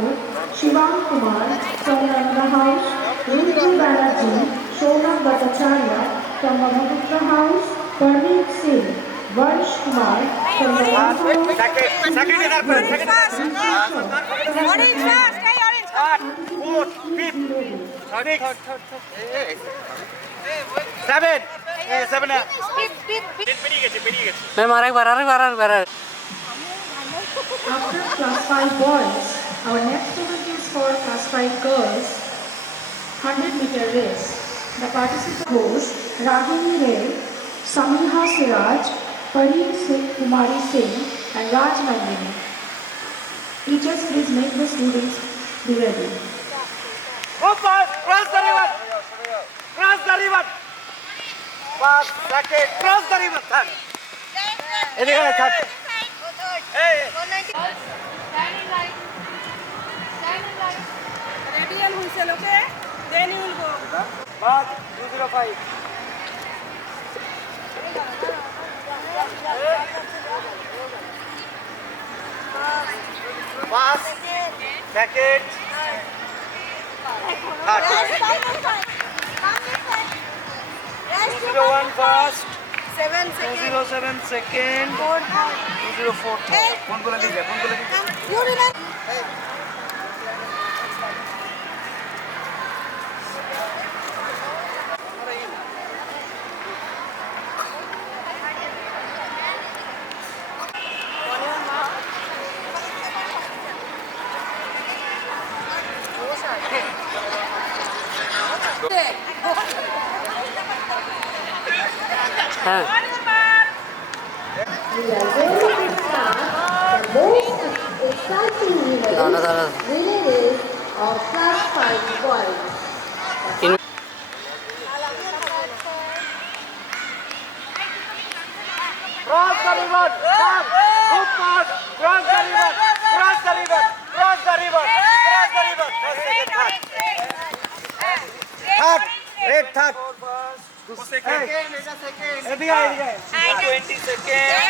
Shivang Kumar from Nanda House, Rutu Banerjee, Shonam Bhattacharya from Mahaputra House, Parneet Singh, Vansh Kumar from the House. Ma'am आ रहा After class 5 boys, our next event is for class 5 girls, 100-meter race. The participant host Ragini Ray, Samiha Siraj, Pareem Singh, Kumari Singh and Raj Nandini. Teachers, please make the students be ready. Cross the river! Cross the river! Fast, second, cross the river, third. Third. Hey! Stand in line. Ready and whistle, okay? Then you will go. Fast, 205. Fast, second, third. 201 fast, 207 second, 204 third. कौन बोला लीजिए? हाँ We are going to start the most exciting event relay race of class 5 boys. Cross the river, come, good pass, cross the river, cross the river, cross the river, cross the river. Third, red third. Second. 20 seconds.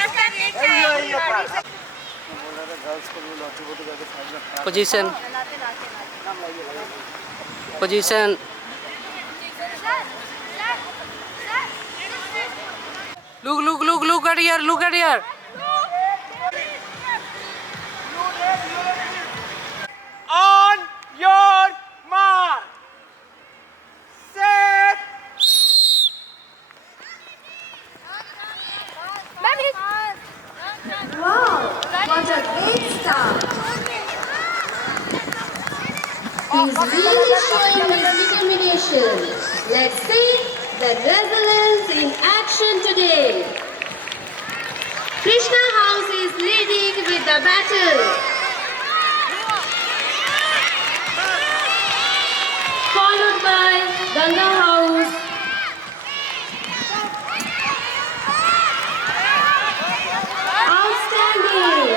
Position. Look at here. On your mark. Set. Wow, what a great start! He's really showing his determination. Let's see the resilience in action today. Krishna House is leading with the battle. Followed by Ganga House. Outstanding!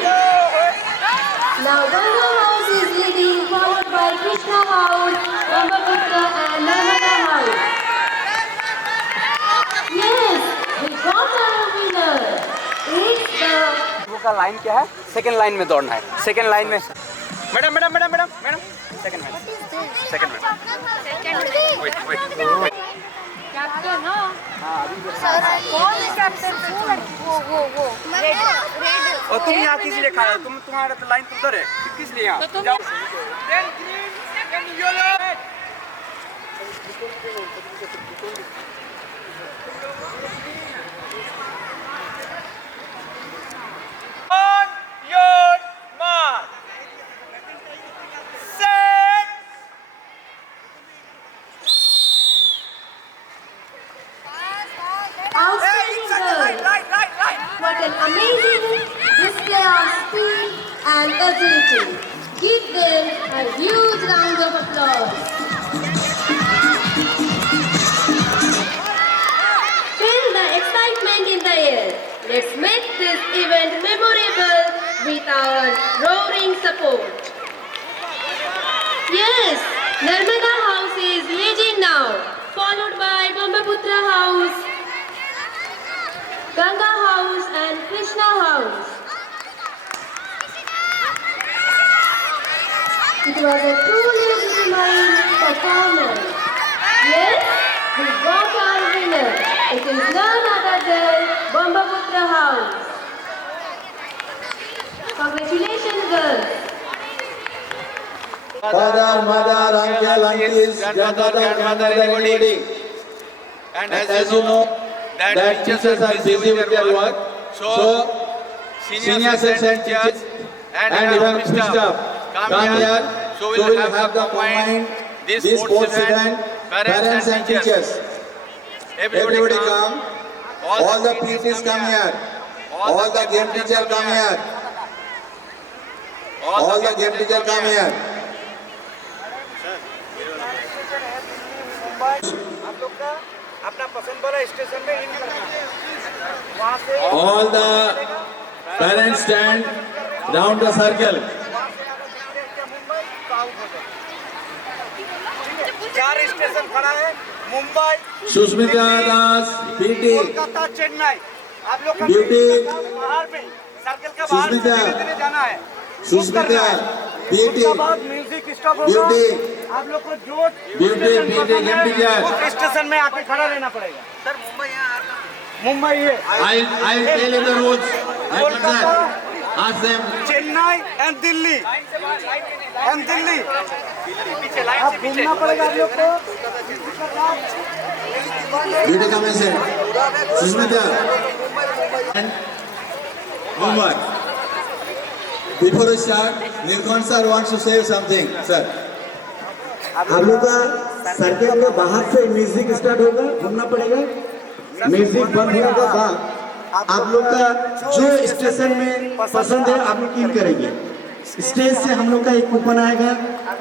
Now Ganga House is leading, followed by Krishna House, Brahmaputra and Narmada House. Yes, we got our winner. It's the... का line क्या है? Second line में दौड़ना है. Second line में. Madam. Second में. Wait. Captain हाँ कौन है कैप्टन? वो. और तुम यहाँ किस लिए खा रहे हो? तुम्हारा तो लाइन उधर है. किस लिए यहाँ? जाओ. Then green, second yellow. an amazing display of speed and agility. Give them a huge round of applause. Feel the excitement in the air. Let's make this event memorable with our roaring support. Yes, Narmada House is leading now, followed by Brahmaputra House, Ganga House and Krishna House. It was a truly determined performance. Yes, we got our winner. It is none other than Brahmaputra House. Congratulations, girls. Father, mother, uncle, aunties, grandmother, everybody. And as you know, that teachers are busy with their work. So, senior section teachers and even staff come here. So we will have the combined this sports event, parents and teachers. Everybody come. All the PTs come here. All the game teachers come here. All the game teachers come here. All the parents stand round the circle. चार station खड़ा है मुंबई, सुष्मिता दास, PT, Kolkata, Chennai. आप लोग का beauty, बाहर में circle के बाहर धीरे-धीरे जाना है। सुष्मिता, पीटी, उसके बाद म्यूजिक स्टॉप होगा। ब्यूटी, आप लोग को जो ब्यूटी, पीटी, गेम टीचर। उस स्टेशन में आके खड़ा रहना पड़ेगा। सर मुंबई यहाँ मुंबई है। I'll tell you the rules. Ask them. Chennai and Delhi आप घूमना पड़ेगा आप लोग को। Beauty come and say. Sushmita. And Mumbai. Before we start, Nilkant sir wants to say something, sir. आप लोग का सर्कल के बाहर से म्यूजिक स्टार्ट होगा, घूमना पड़ेगा। म्यूजिक बंद होने के बाद आप लोग का जो स्टेशन में पसंद है आप लोग इन करेंगे। स्टेज से हम लोग का एक कूपन आएगा।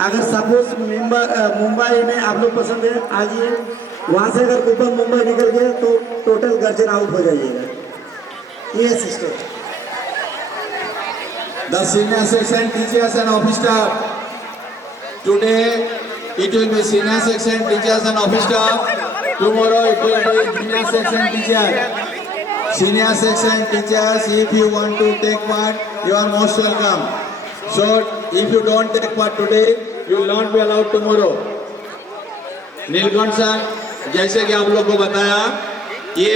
अगर सपोज मुंबई में आप लोग पसंद है आइए, वहाँ से अगर कूपन मुंबई निकल गया तो टोटल गर्जन आउट हो जाइएगा। ये system. The senior section teachers and office staff. Today it will be senior section teachers and office staff. Tomorrow it will be junior section teacher. Senior section teachers, if you want to take part, you are most welcome. So if you don't take part today, you will not be allowed tomorrow. Neelkanth sir, जैसे कि आप लोग को बताया, ये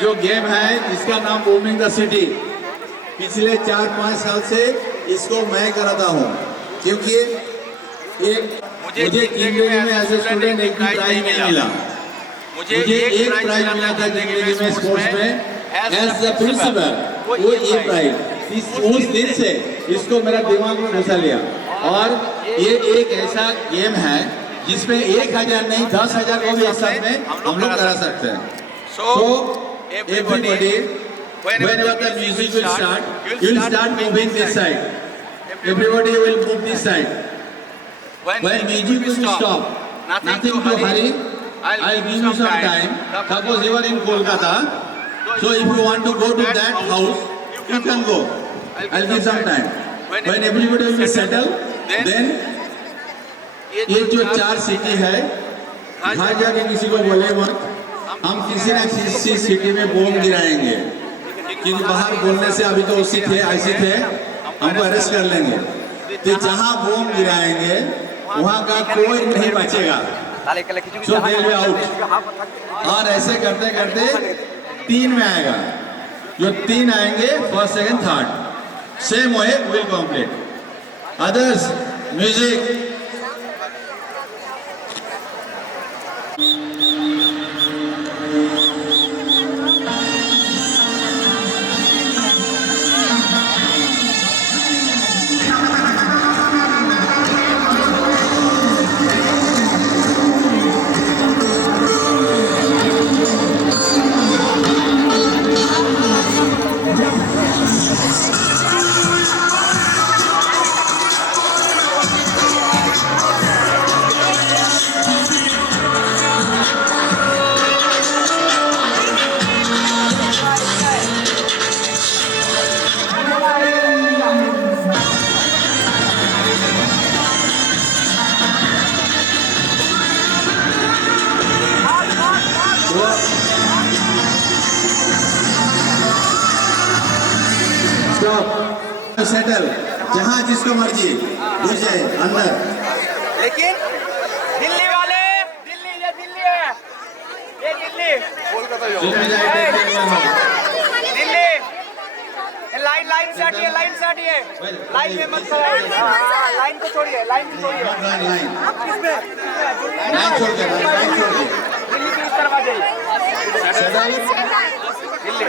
जो game है इसका नाम बूमिंग द सिटी। पिछले 4-5 साल से इसको मैं कराता हूँ, क्योंकि मुझे जिंदगी में एज ए स्टूडेंट एक भी प्राइज नहीं मिला। मुझे एक प्राइज मिला था जिंदगी में स्पोर्ट्स में एज द प्रिंसिपल, वो ये प्राइज। उस दिन से इसको मेरा दिमाग में घुसा लिया। और ये एक ऐसा गेम है जिसमें 1000 नहीं 10,000 को भी एक साथ में हम लोग करा सकते हैं। So everybody, whenever the music will start, you will start moving this side. Everybody will move this side. When music will stop, nothing to hurry. I'll give you some time. Suppose you are in Kolkata, so if you want to go to that house, you can go. I'll give some time. When everybody will be settled, then ये जो 4 city है, घर जाके किसी को बोले मत, हम किसी न किसी सिटी में बम गिराएंगे, क्योंकि बाहर बोलने से अभी तो उसी थे ऐसे थे, हमको अरेस्ट कर लेंगे। तो जहाँ बम गिराएंगे, वहाँ का कोई नहीं बचेगा। So they'll be out. और ऐसे करते करते 3 में आएगा। जो 3 आएंगे, first, second, third, same way will complete. Others, music. Settle जहाँ जिसको मर्जी घुसे अंदर। लेकिन दिल्ली वाले, दिल्ली ये दिल्ली है, ये दिल्ली, दिल्ली, लाइन लाइन से हटिए, लाइन से हटिए, लाइन में मत खड़े, लाइन को छोड़िए, लाइन को छोड़िए, लाइन छोड़ के दिल्ली की तरफ आ जाइए, दिल्ली,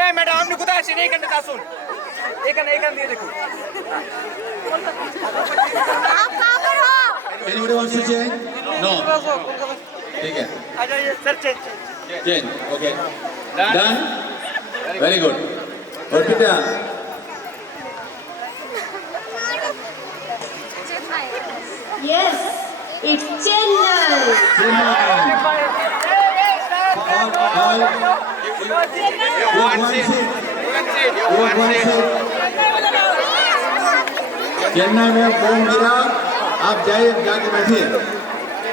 ए मैडम हमने खुदा ऐसे नहीं करने का सुन, एक दिए देखो, आप कहाँ पर हो? Anybody wants to change? No. ठीक है. आ जाइए sir, Change. Okay. Done. Very good. Orpita. Yes, it's Chennai. Chennai में बम गिरा, आप जाइए जाके बैठिए।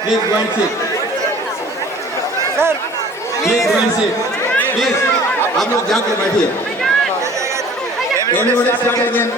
Please go and sit. Please go and sit. Please आप लोग जाके बैठिए। Everybody start again.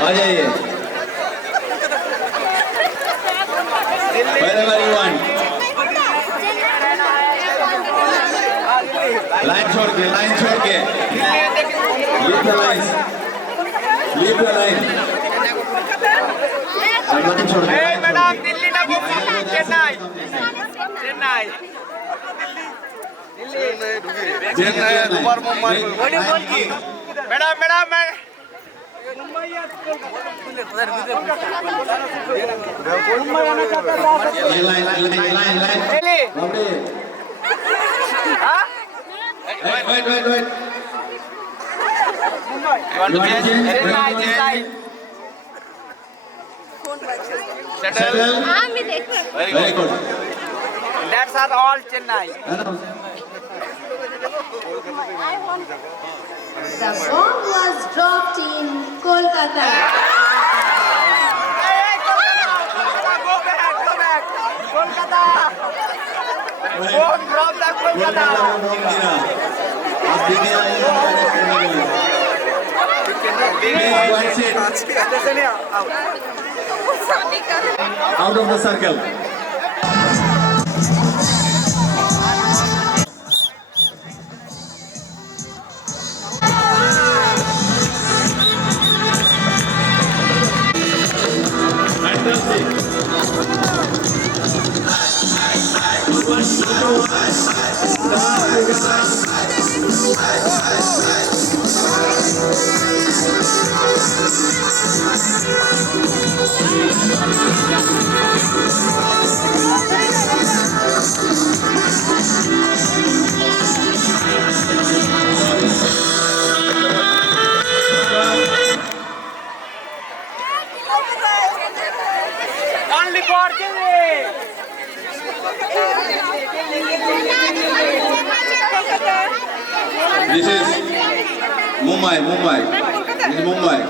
आ जाइए। Wherever you want. लाइन छोड़ के, लाइन छोड़ के। Leave the lines. Leave the line. Line छोड़ के। ए मैडम दिल्ली ना बोल, चेन्नई, चेन्नई, चेन्नई ऊपर मुंबई। मैडम मैडम मैं Wait. Settle. Very good. That's all Chennai. The bomb was dropped in Kolkata. Go back. Kolkata. Bomb dropped at Kolkata. आप दीदी आई हैं। Out of the circle. Only for Delhi. This is Mumbai. This is Mumbai.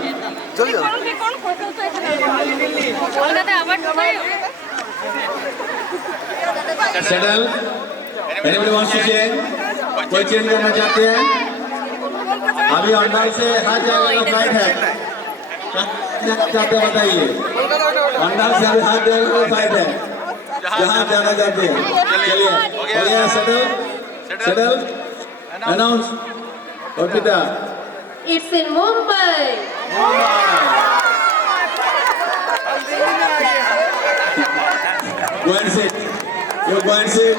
Settle. Anybody wants to change? कोई change करना चाहते हैं? अभी अंदर से हर जगह का फ्लाइट है। चाहते बताइए। अंडा से अभी हाथ देने को फाइट है। जहाँ जाना चाहते हैं चलिए। हो गया settle announce Arpita. It's in Mumbai. Go and sit. You go and sit.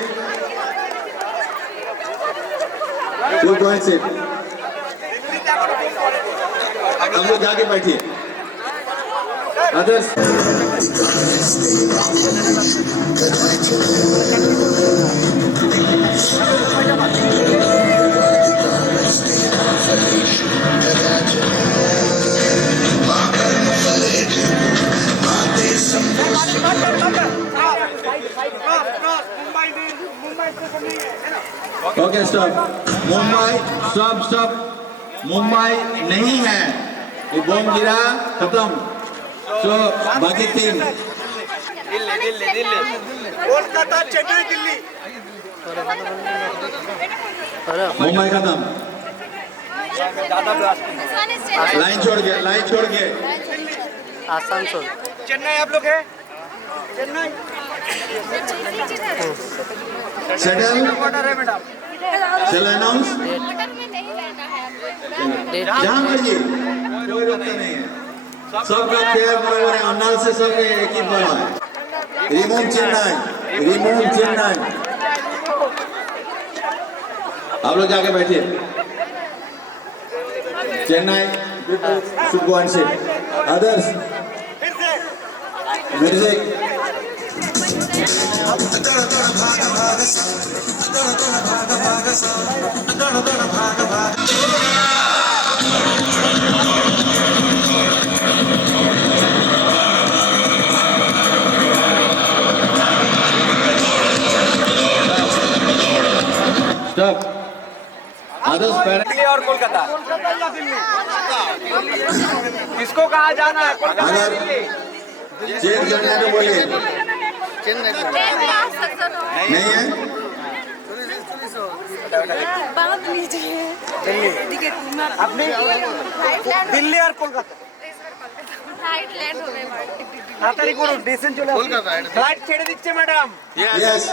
You go and sit. हम लोग जाके बैठिए। Others. Okay, stop. Mumbai stop. Mumbai नहीं है। ये बम गिरा खत्म। So बाकी तीन। दिल्ली। कोलकाता, चेन्नई, दिल्ली। मुंबई खत्म। लाइन छोड़ के। आसनसोल। चेन्नई आप लोग है? चेन्नई। सेटल। ऑर्डर है मैडम। Shall I announce? जहाँ मर्जी कोई रोकता नहीं है। सबका फेयर बराबर है। अन्नाल से सब एक ही बड़ा है। रिमूव चेन्नई। आप लोग जाके बैठिए। Chennai should go and sit. Others music. Stop. Others Delhi और कोलकाता। किसको कहाँ जाना है? कोलकाता, दिल्ली। चेक करने को बोलिए। नहीं है? बात लीजिए। अपनी दिल्ली और कोलकाता। फ्लाइट लैंड होने वाली। তাড়াতাড়ি করুন, ডিসেন্ট চলে আসুন। ফ্লাইট ছেড়ে দিচ্ছে madam. Yes.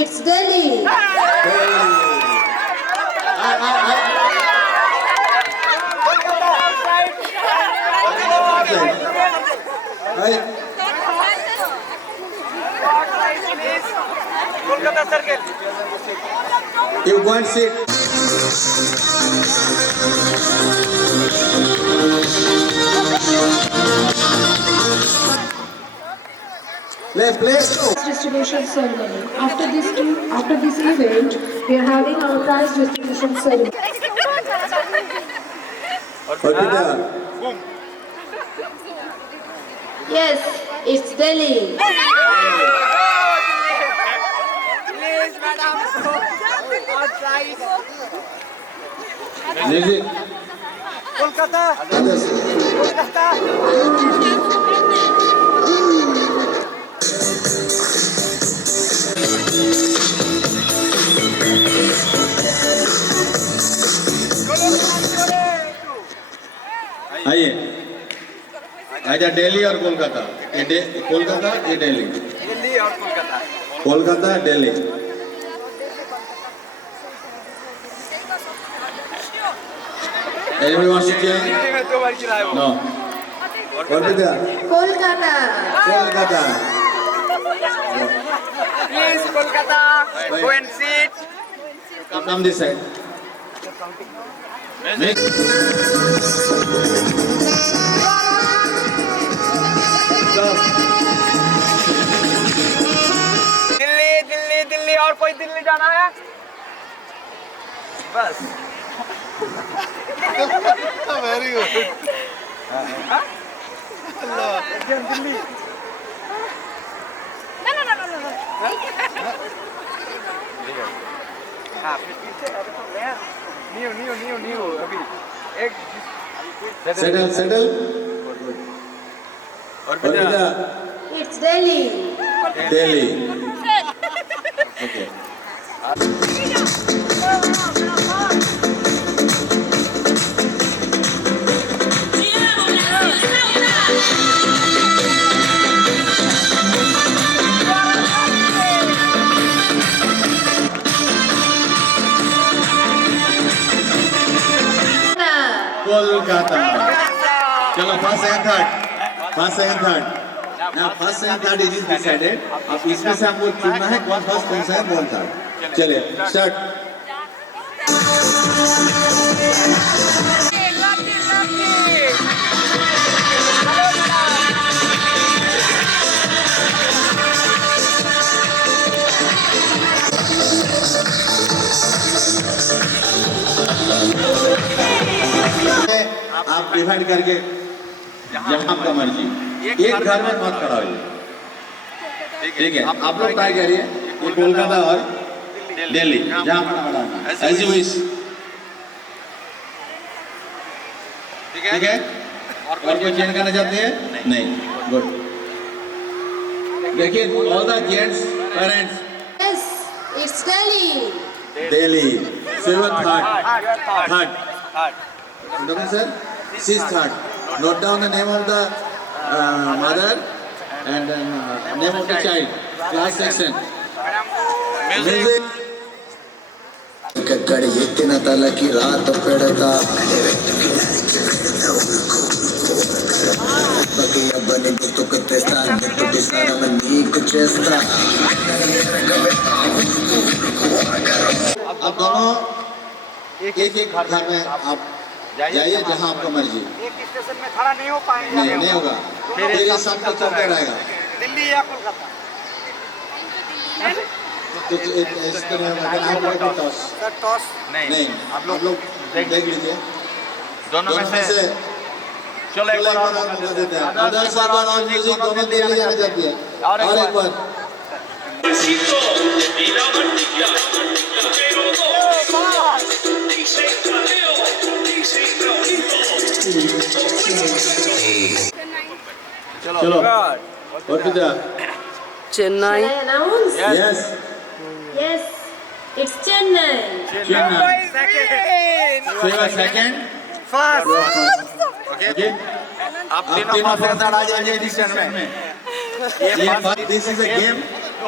It's Delhi. Kolkata circle. You go and sit. Let's go. Distribution ceremony. After this event, we are having our prize distribution ceremony. Arpita. Yes, it's Delhi. Please, madam. Outside. Music. Kolkata. Others. Kolkata. आइए। आजा दिल्ली और कोलकाता। कोलकाता ये दिल्ली। दिल्ली और Kolkata. Kolkata Delhi. Everyone sit here. Delhi में 2 बार गिराया वो। No. Arpita. Kolkata. Kolkata. Please, Kolkata. Go and sit. Come this side. Next. Delhi और कोई दिल्ली जाना है? बस। Very good. दिल्ली। हाँ, पीछे अरे तो नया न्यू अभी एक Settle. Arpita. It's Delhi. Delhi. Okay. first, second, third. First, second, third. Now first, second, third it is decided. अब इसमें से हमको चुनना है कौन फर्स्ट, कौन सेकंड, कौन थर्ड. चलिए, start. आप डिवाइड करके जहाँ आपका मर्जी, एक घर में मत खड़ा होइए. ठीक है, आप लोग ट्राई करिए. ये कोलकाता और दिल्ली जहाँ खड़ा होना, एज यू विश. ठीक है, और कोई चेंज करना चाहते हैं? नहीं. गुड. देखिए, all the gents parents. Yes, it's Delhi. Delhi. Seven third. Sir, she's third. Note down the name of the mother and name of the child. Class section. Music. ఎత్తిన తలకి రాత పెడతా అబ్బని గుర్తుకు తెస్తా నెట్టుడి స్నానం నీకు చేస్తా. आप दोनों एक एक घर में आप जाइए जहाँ आपका मर्जी. एक स्टेशन में खड़ा नहीं हो पाएंगे. नहीं होगा. फिर ये सब तो चलते रहेगा. दिल्ली या कोलकाता. तो इस तरह टॉस नहीं. आप लोग देख लीजिए. दोनों में से चलो एक बार और मौका देते हैं. अदर्स और म्यूजिक दोनों दिल्ली जाना चाहती है. और एक बार. चलो. और किधर? Chennai. Shall I announce? Yes. Yes, it's Chennai. Chennai. Second. Second. First. Okay. आप तीनों फर्स्ट आ जाइए डिस्कशन में. This is a game.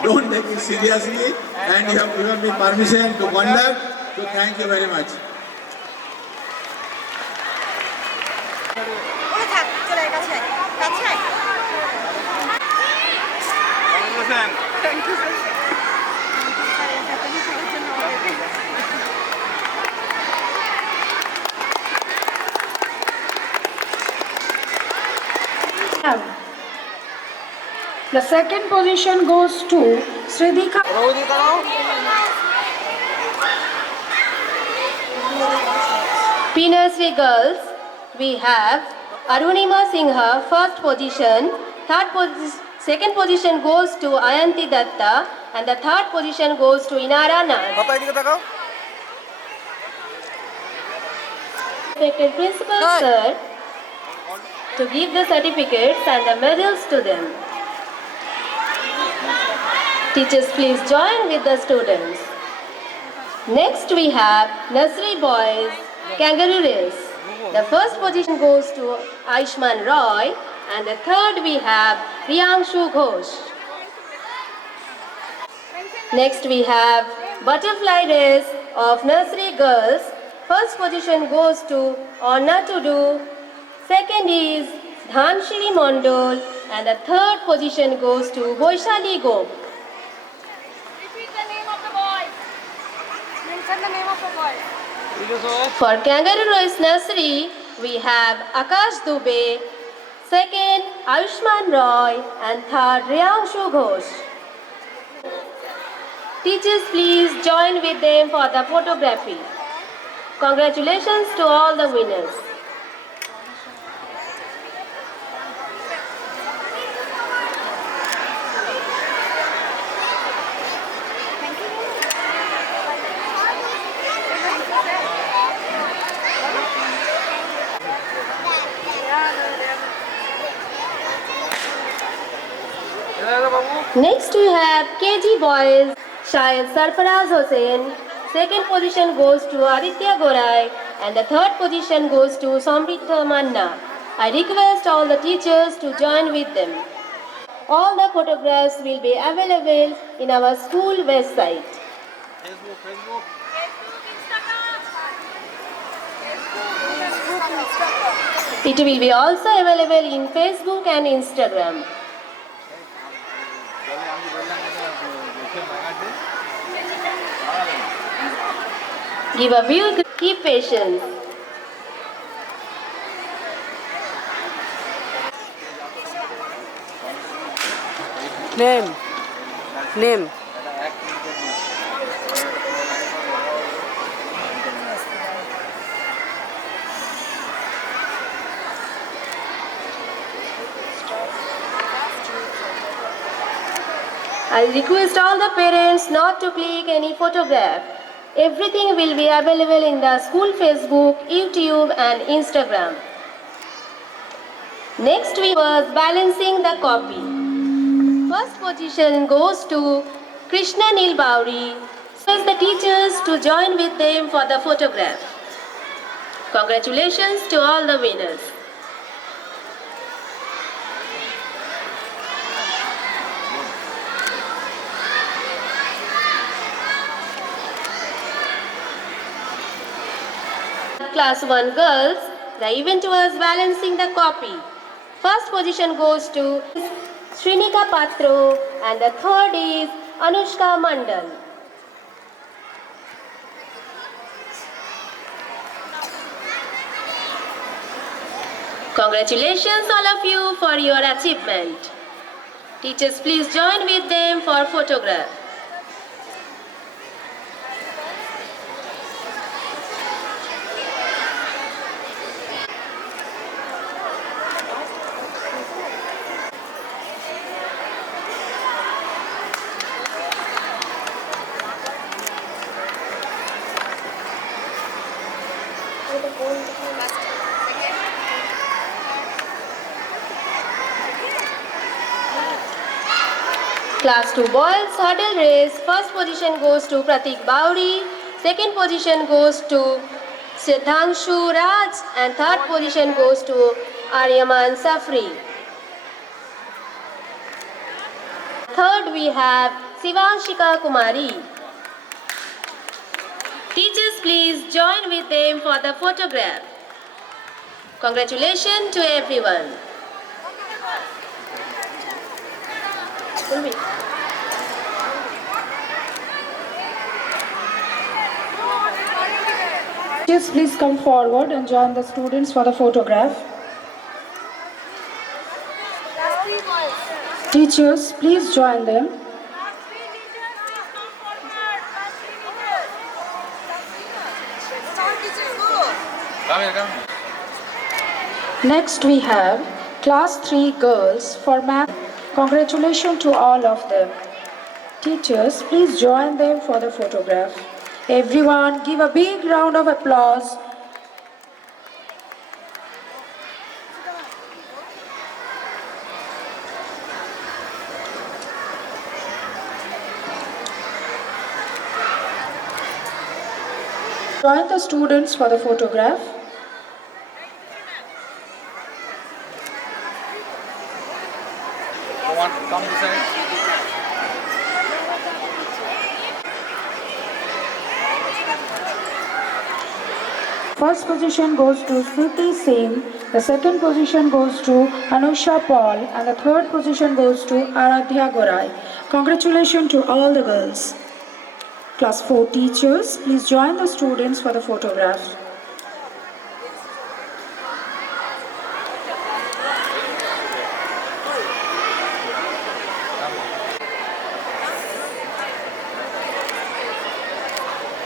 Don't take it seriously, and you have given me permission to conduct. So thank you very much. The second position goes to Sridhika. P-Nursery girls, we have Arunima Singha, first position. Second position goes to Ayanti Datta, and the third position goes to Inara Naz. Respected Principal Sir, to give the certificates and the medals to them. Teachers, please join with the students. Next we have Nursery Boys Kangaroo Race. The first position goes to Aishman Roy, and the third we have Priyanshu Ghosh. Next we have Butterfly Race of Nursery Girls. First position goes to Orna Tudu, second is Dhanshiri Mondol, and the third position goes to Boishali Gop. Repeat the name of the boys. Mention the name of the boys. For Kangaroo Race Nursery, we have Akash Dubey, second Ayushman Roy, and third Riyanshu Ghosh. Teachers, please join with them for the photography. Congratulations to all the winners. Next we have KG Boys, Shahid Sarfaraz Hussain. Second position goes to Aditya Gorai, and the third position goes to Samrita Manna. I request all the teachers to join with them. All the photographs will be available in our school website. Facebook, Instagram. It will be also available in Facebook and Instagram. Give a view, keep patience. Name. I request all the parents not to click any photograph. Everything will be available in the school Facebook, YouTube and Instagram. Next we was balancing the copy. First position goes to Krishna Nil Bauri. Request the teachers to join with them for the photograph. Congratulations to all the winners. Class 1 girls, the event was balancing the copy. First position goes to Srinika Patro and the third is Anushka Mandal. Congratulations all of you for your achievement. Teachers, please join with them for photograph. Class 2 boys hurdle race. First position goes to Pratik Bauri. Second position goes to Siddhanshu Raj. And third position goes to Aryaman Safri. Third we have Sivanshika Kumari. Teachers, please join with them for the photograph. Congratulations to everyone. Teachers, please come forward and join the students for the photograph. Teachers, please join them. Next we have Class 3 girls for math. Congratulations to all of them. Teachers, please join them for the photograph. Everyone, give a big round of applause. Join the students for the photograph. Come this side. First position goes to Smriti Singh, the second position goes to Anusha Paul, and the third position goes to Aradhya Gorai. Congratulations to all the girls. Class 4 teachers, please join the students for the photograph.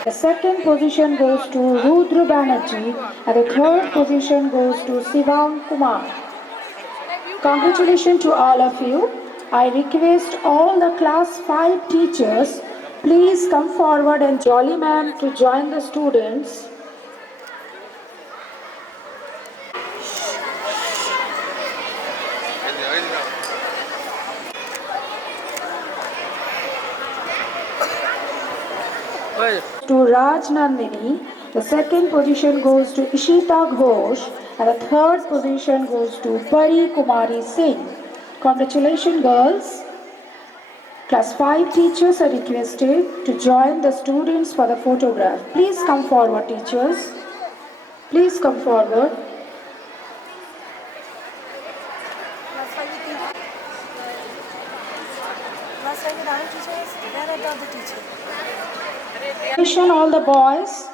The second position goes to Rudra Banerjee and the third position goes to Sivam Kumar. Congratulations to all of you. I request all the class 5 teachers, please come forward and Jolly ma'am to join the students. To Raj Nandini, the second position goes to Ishita Ghosh and the third position goes to Pari Kumari Singh. Congratulations girls. Class 5 teachers are requested to join the students for the photograph. Please come forward teachers. Please come forward. Attention all the boys.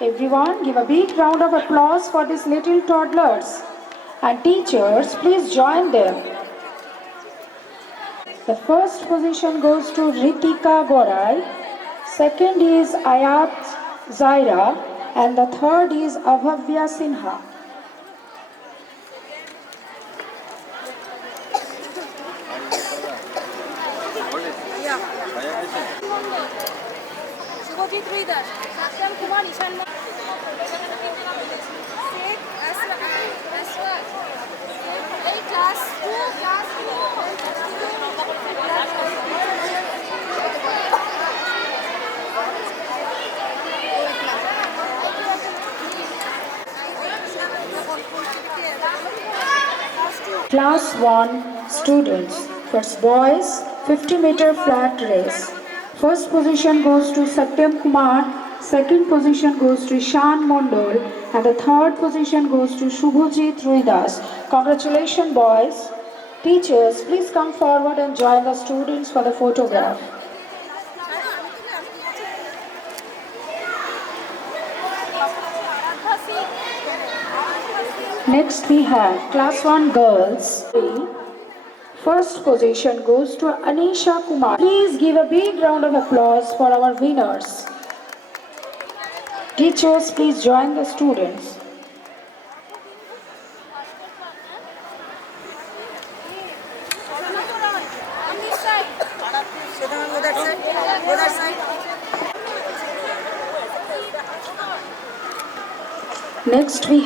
Everyone give a big round of applause for these little toddlers. And teachers, please join them. The first position goes to Ritika Gorai. Second is Ayat Zaira. And the third is Abhavya Sinha. Subhajit রুই দাস, সাত্তান কুমার, ঈশান class 2. Class 1 students. First boys 50-meter flat race. First position goes to Satyam Kumar, second position goes to Ishan Mondol, and the third position goes to Shubhajit Ruidas. Congratulations boys. Teachers, please come forward and join the students for the photograph. Next we have Class 1 girls. First position goes to Anisha Kumar. Please give a big round of applause for our winners. Teachers, please join the students. Next we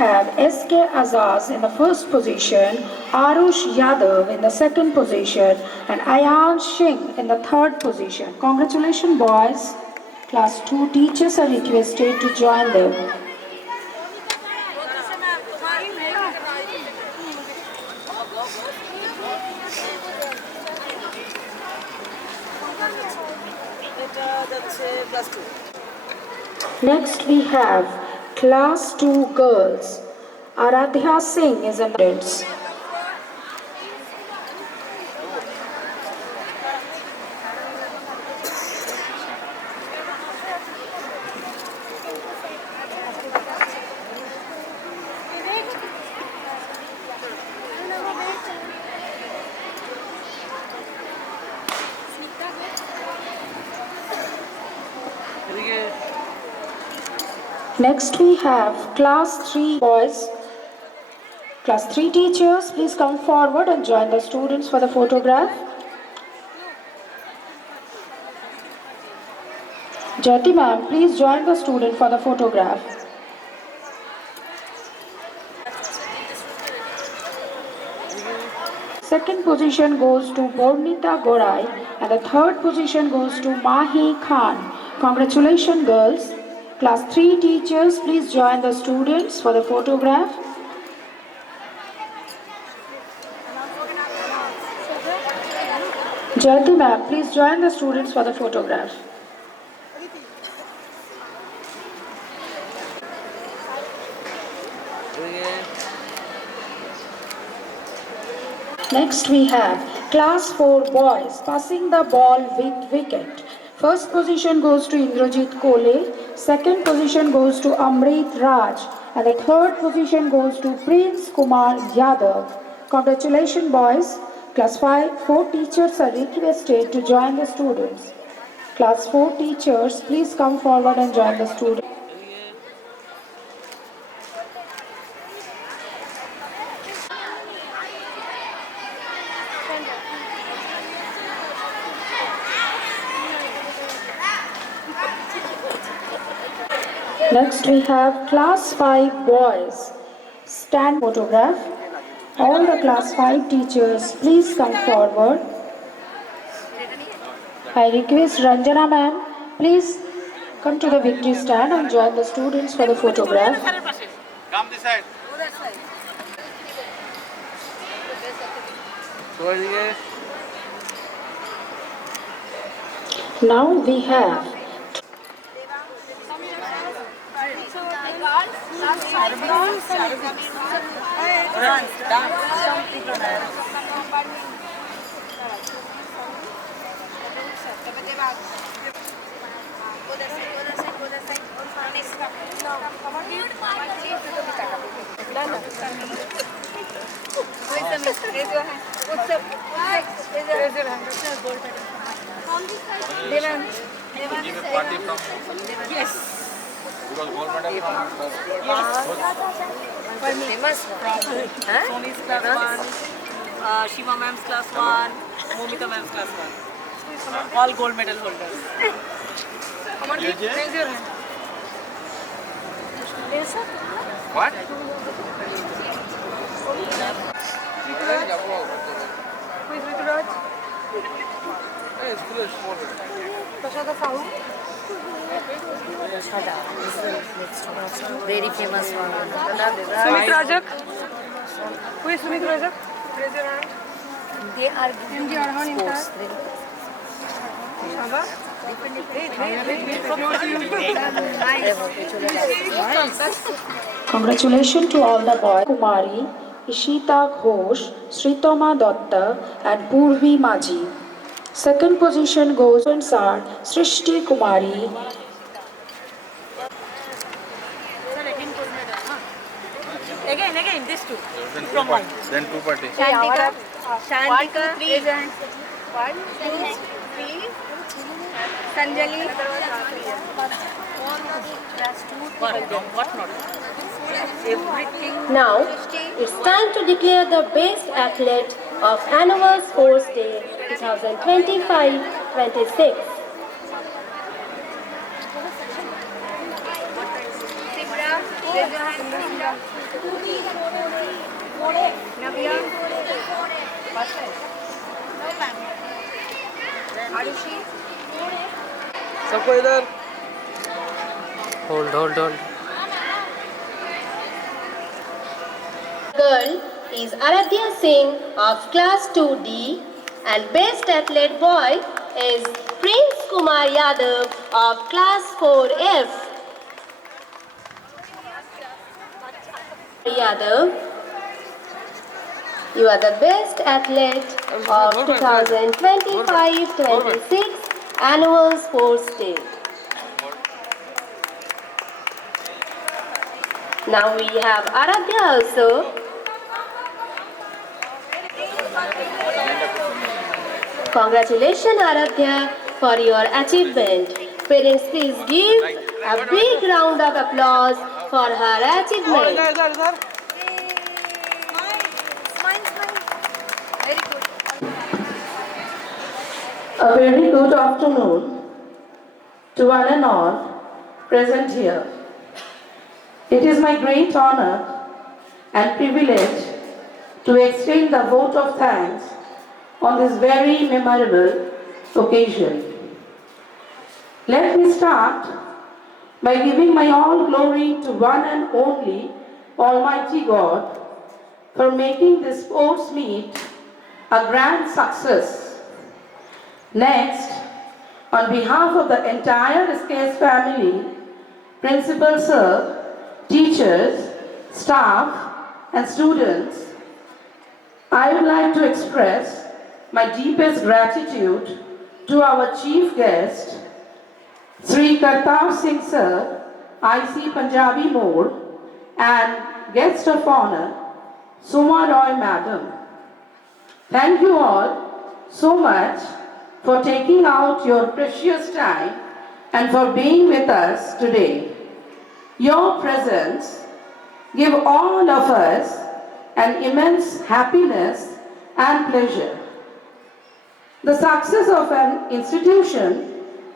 have SK Azaz in the first position, Arush Yadav in the second position, and Ayan Singh in the third position. Congratulations boys. Class 2 teachers are requested to join them. Next we have Class 2 girls. Aradhya Singh is in attendance. Next we have Class 3 boys. Class 3 teachers, please come forward and join the students for the photograph. Jyoti ma'am, please join the student for the photograph. Second position goes to Bornita Gorai and the third position goes to Mahi Khan. Congratulations girls. Class 3 teachers, please join the students for the photograph. Jyoti ma'am, please join the students for the photograph. Next we have Class 4 boys passing the ball with wicket. First position goes to Indrajit Kole, second position goes to Amrit Raj, and the third position goes to Prince Kumar Yadav. Congratulations boys. Class 4 teachers are requested to join the students. Class 4 teachers, please come forward and join the students. Next we have Class 5 boys. Stand photograph. All the Class 5 teachers, please come forward. I request Ranjana ma'am, please come to the victory stand and join the students for the photograph. Come this side. Now we have Shiva ma'am's class 1, Momita ma'am's class 1. All gold medal holders. Raise your hand. What? Who is Rituraj? Prashada Sahu. Very famous one. Sumit Rajak. Who is Sumit Rajak? Raise your hand. They are MD Arhan Imtiaz. Shaba. Congratulations to all the boys. Kumari, Ishita Ghosh, Sritoma Datta and Purvi Maji. Second position goes to Srishti Kumari. Again, these two. From one. Then two party. Shantika. Shantika. 1, 2, 3. Sanjali. What not? Everything. Now, it's time to declare the best athlete of Annual Sports Day 2025-26. Navya. Arushi. सबको इधर. Hold. Girl is Aradhya Singh of Class 2D and Best Athlete Boy is Prince Kumar Yadav of Class 4F. Yadav, you are the best athlete of 2025-26 Annual Sports Day. Now we have Aradhya also. Congratulations Aradhya for your achievement. Parents, please give a big round of applause for her achievement. A very good afternoon to one and all present here. It is my great honor and privilege to extend the vote of thanks on this very memorable occasion. Let me start by giving my all glory to one and only Almighty God for making this sports meet a grand success. Next, on behalf of the entire SKS family, Principal Sir, teachers, staff and students, I would like to express my deepest gratitude to our chief guest, Sri Kartar Singh Sir, IC Punjabi Mode, and guest of honor, Suma Roy Madam. Thank you all so much for taking out your precious time and for being with us today. Your presence gives all of us an immense happiness and pleasure. The success of an institution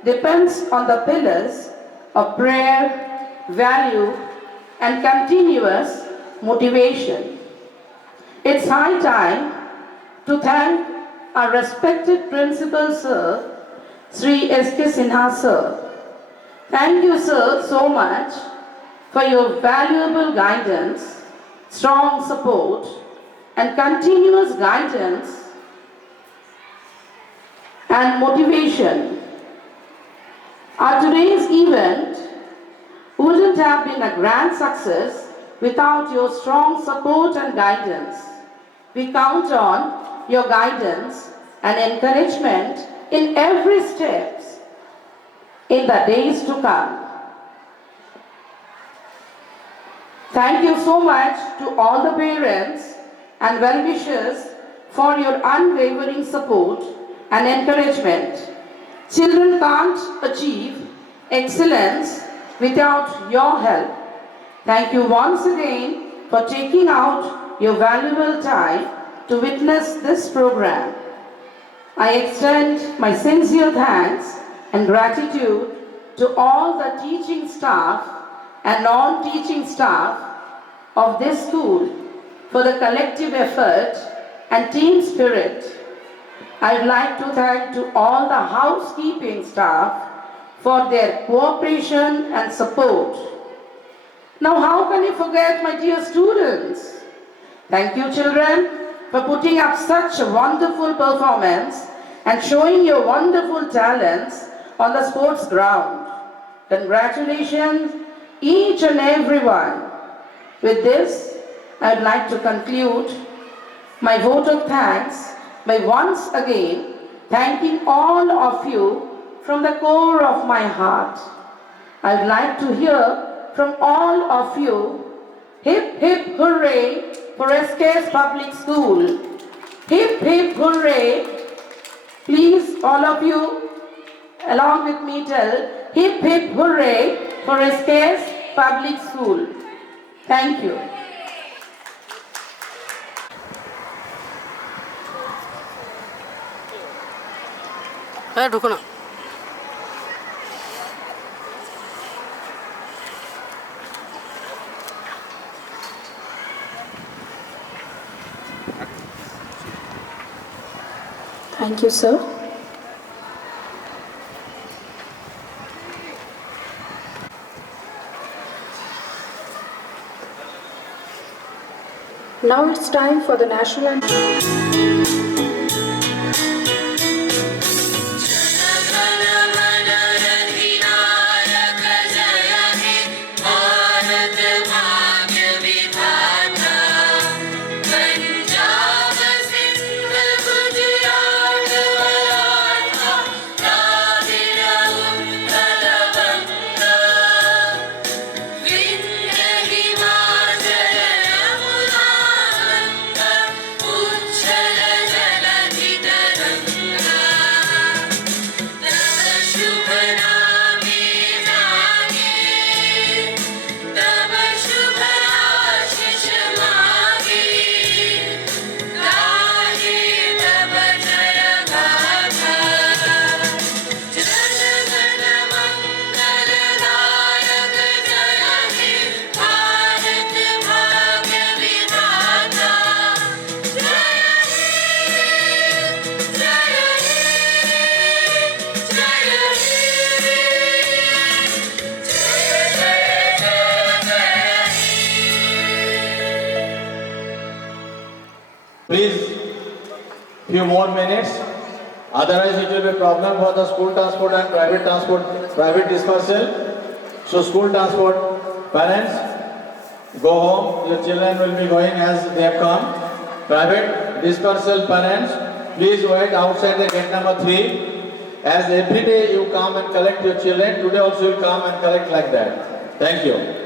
depends on the pillars of prayer, value, and continuous motivation. It's high time to thank our respected Principal Sir, Sri S.K. Sinha Sir. Thank you, sir, so much for your valuable guidance, strong support, and continuous guidance and motivation. Our today's event wouldn't have been a grand success without your strong support and guidance. We count on your guidance and encouragement in every step in the days to come. Thank you so much to all the parents and well-wishers for your unwavering support and encouragement. Children can't achieve excellence without your help. Thank you once again for taking out your valuable time to witness this program. I extend my sincere thanks and gratitude to all the teaching staff and non-teaching staff of this school for the collective effort and team spirit. I'd like to thank to all the housekeeping staff for their cooperation and support. Now how can you forget my dear students? Thank you children for putting up such a wonderful performance and showing your wonderful talents on the sports ground. Congratulations each and everyone. With this, I'd like to conclude my vote of thanks by once again thanking all of you from the core of my heart. I'd like to hear from all of you, hip hip hooray for SKS Public School. Hip hip hooray. Please all of you along with me tell hip hip hooray for SKS Public School. Thank you. হ্যাঁ ঢুকো না Thank you, sir. Now it's time for the national anthem. Please, few more minutes. Otherwise, it will be a problem for the school transport and private dispersal. So, school transport parents, go home. Your children will be going as they have come. Private dispersal parents, please wait outside the gate number 3. As every day you come and collect your children, today also you come and collect like that. Thank you.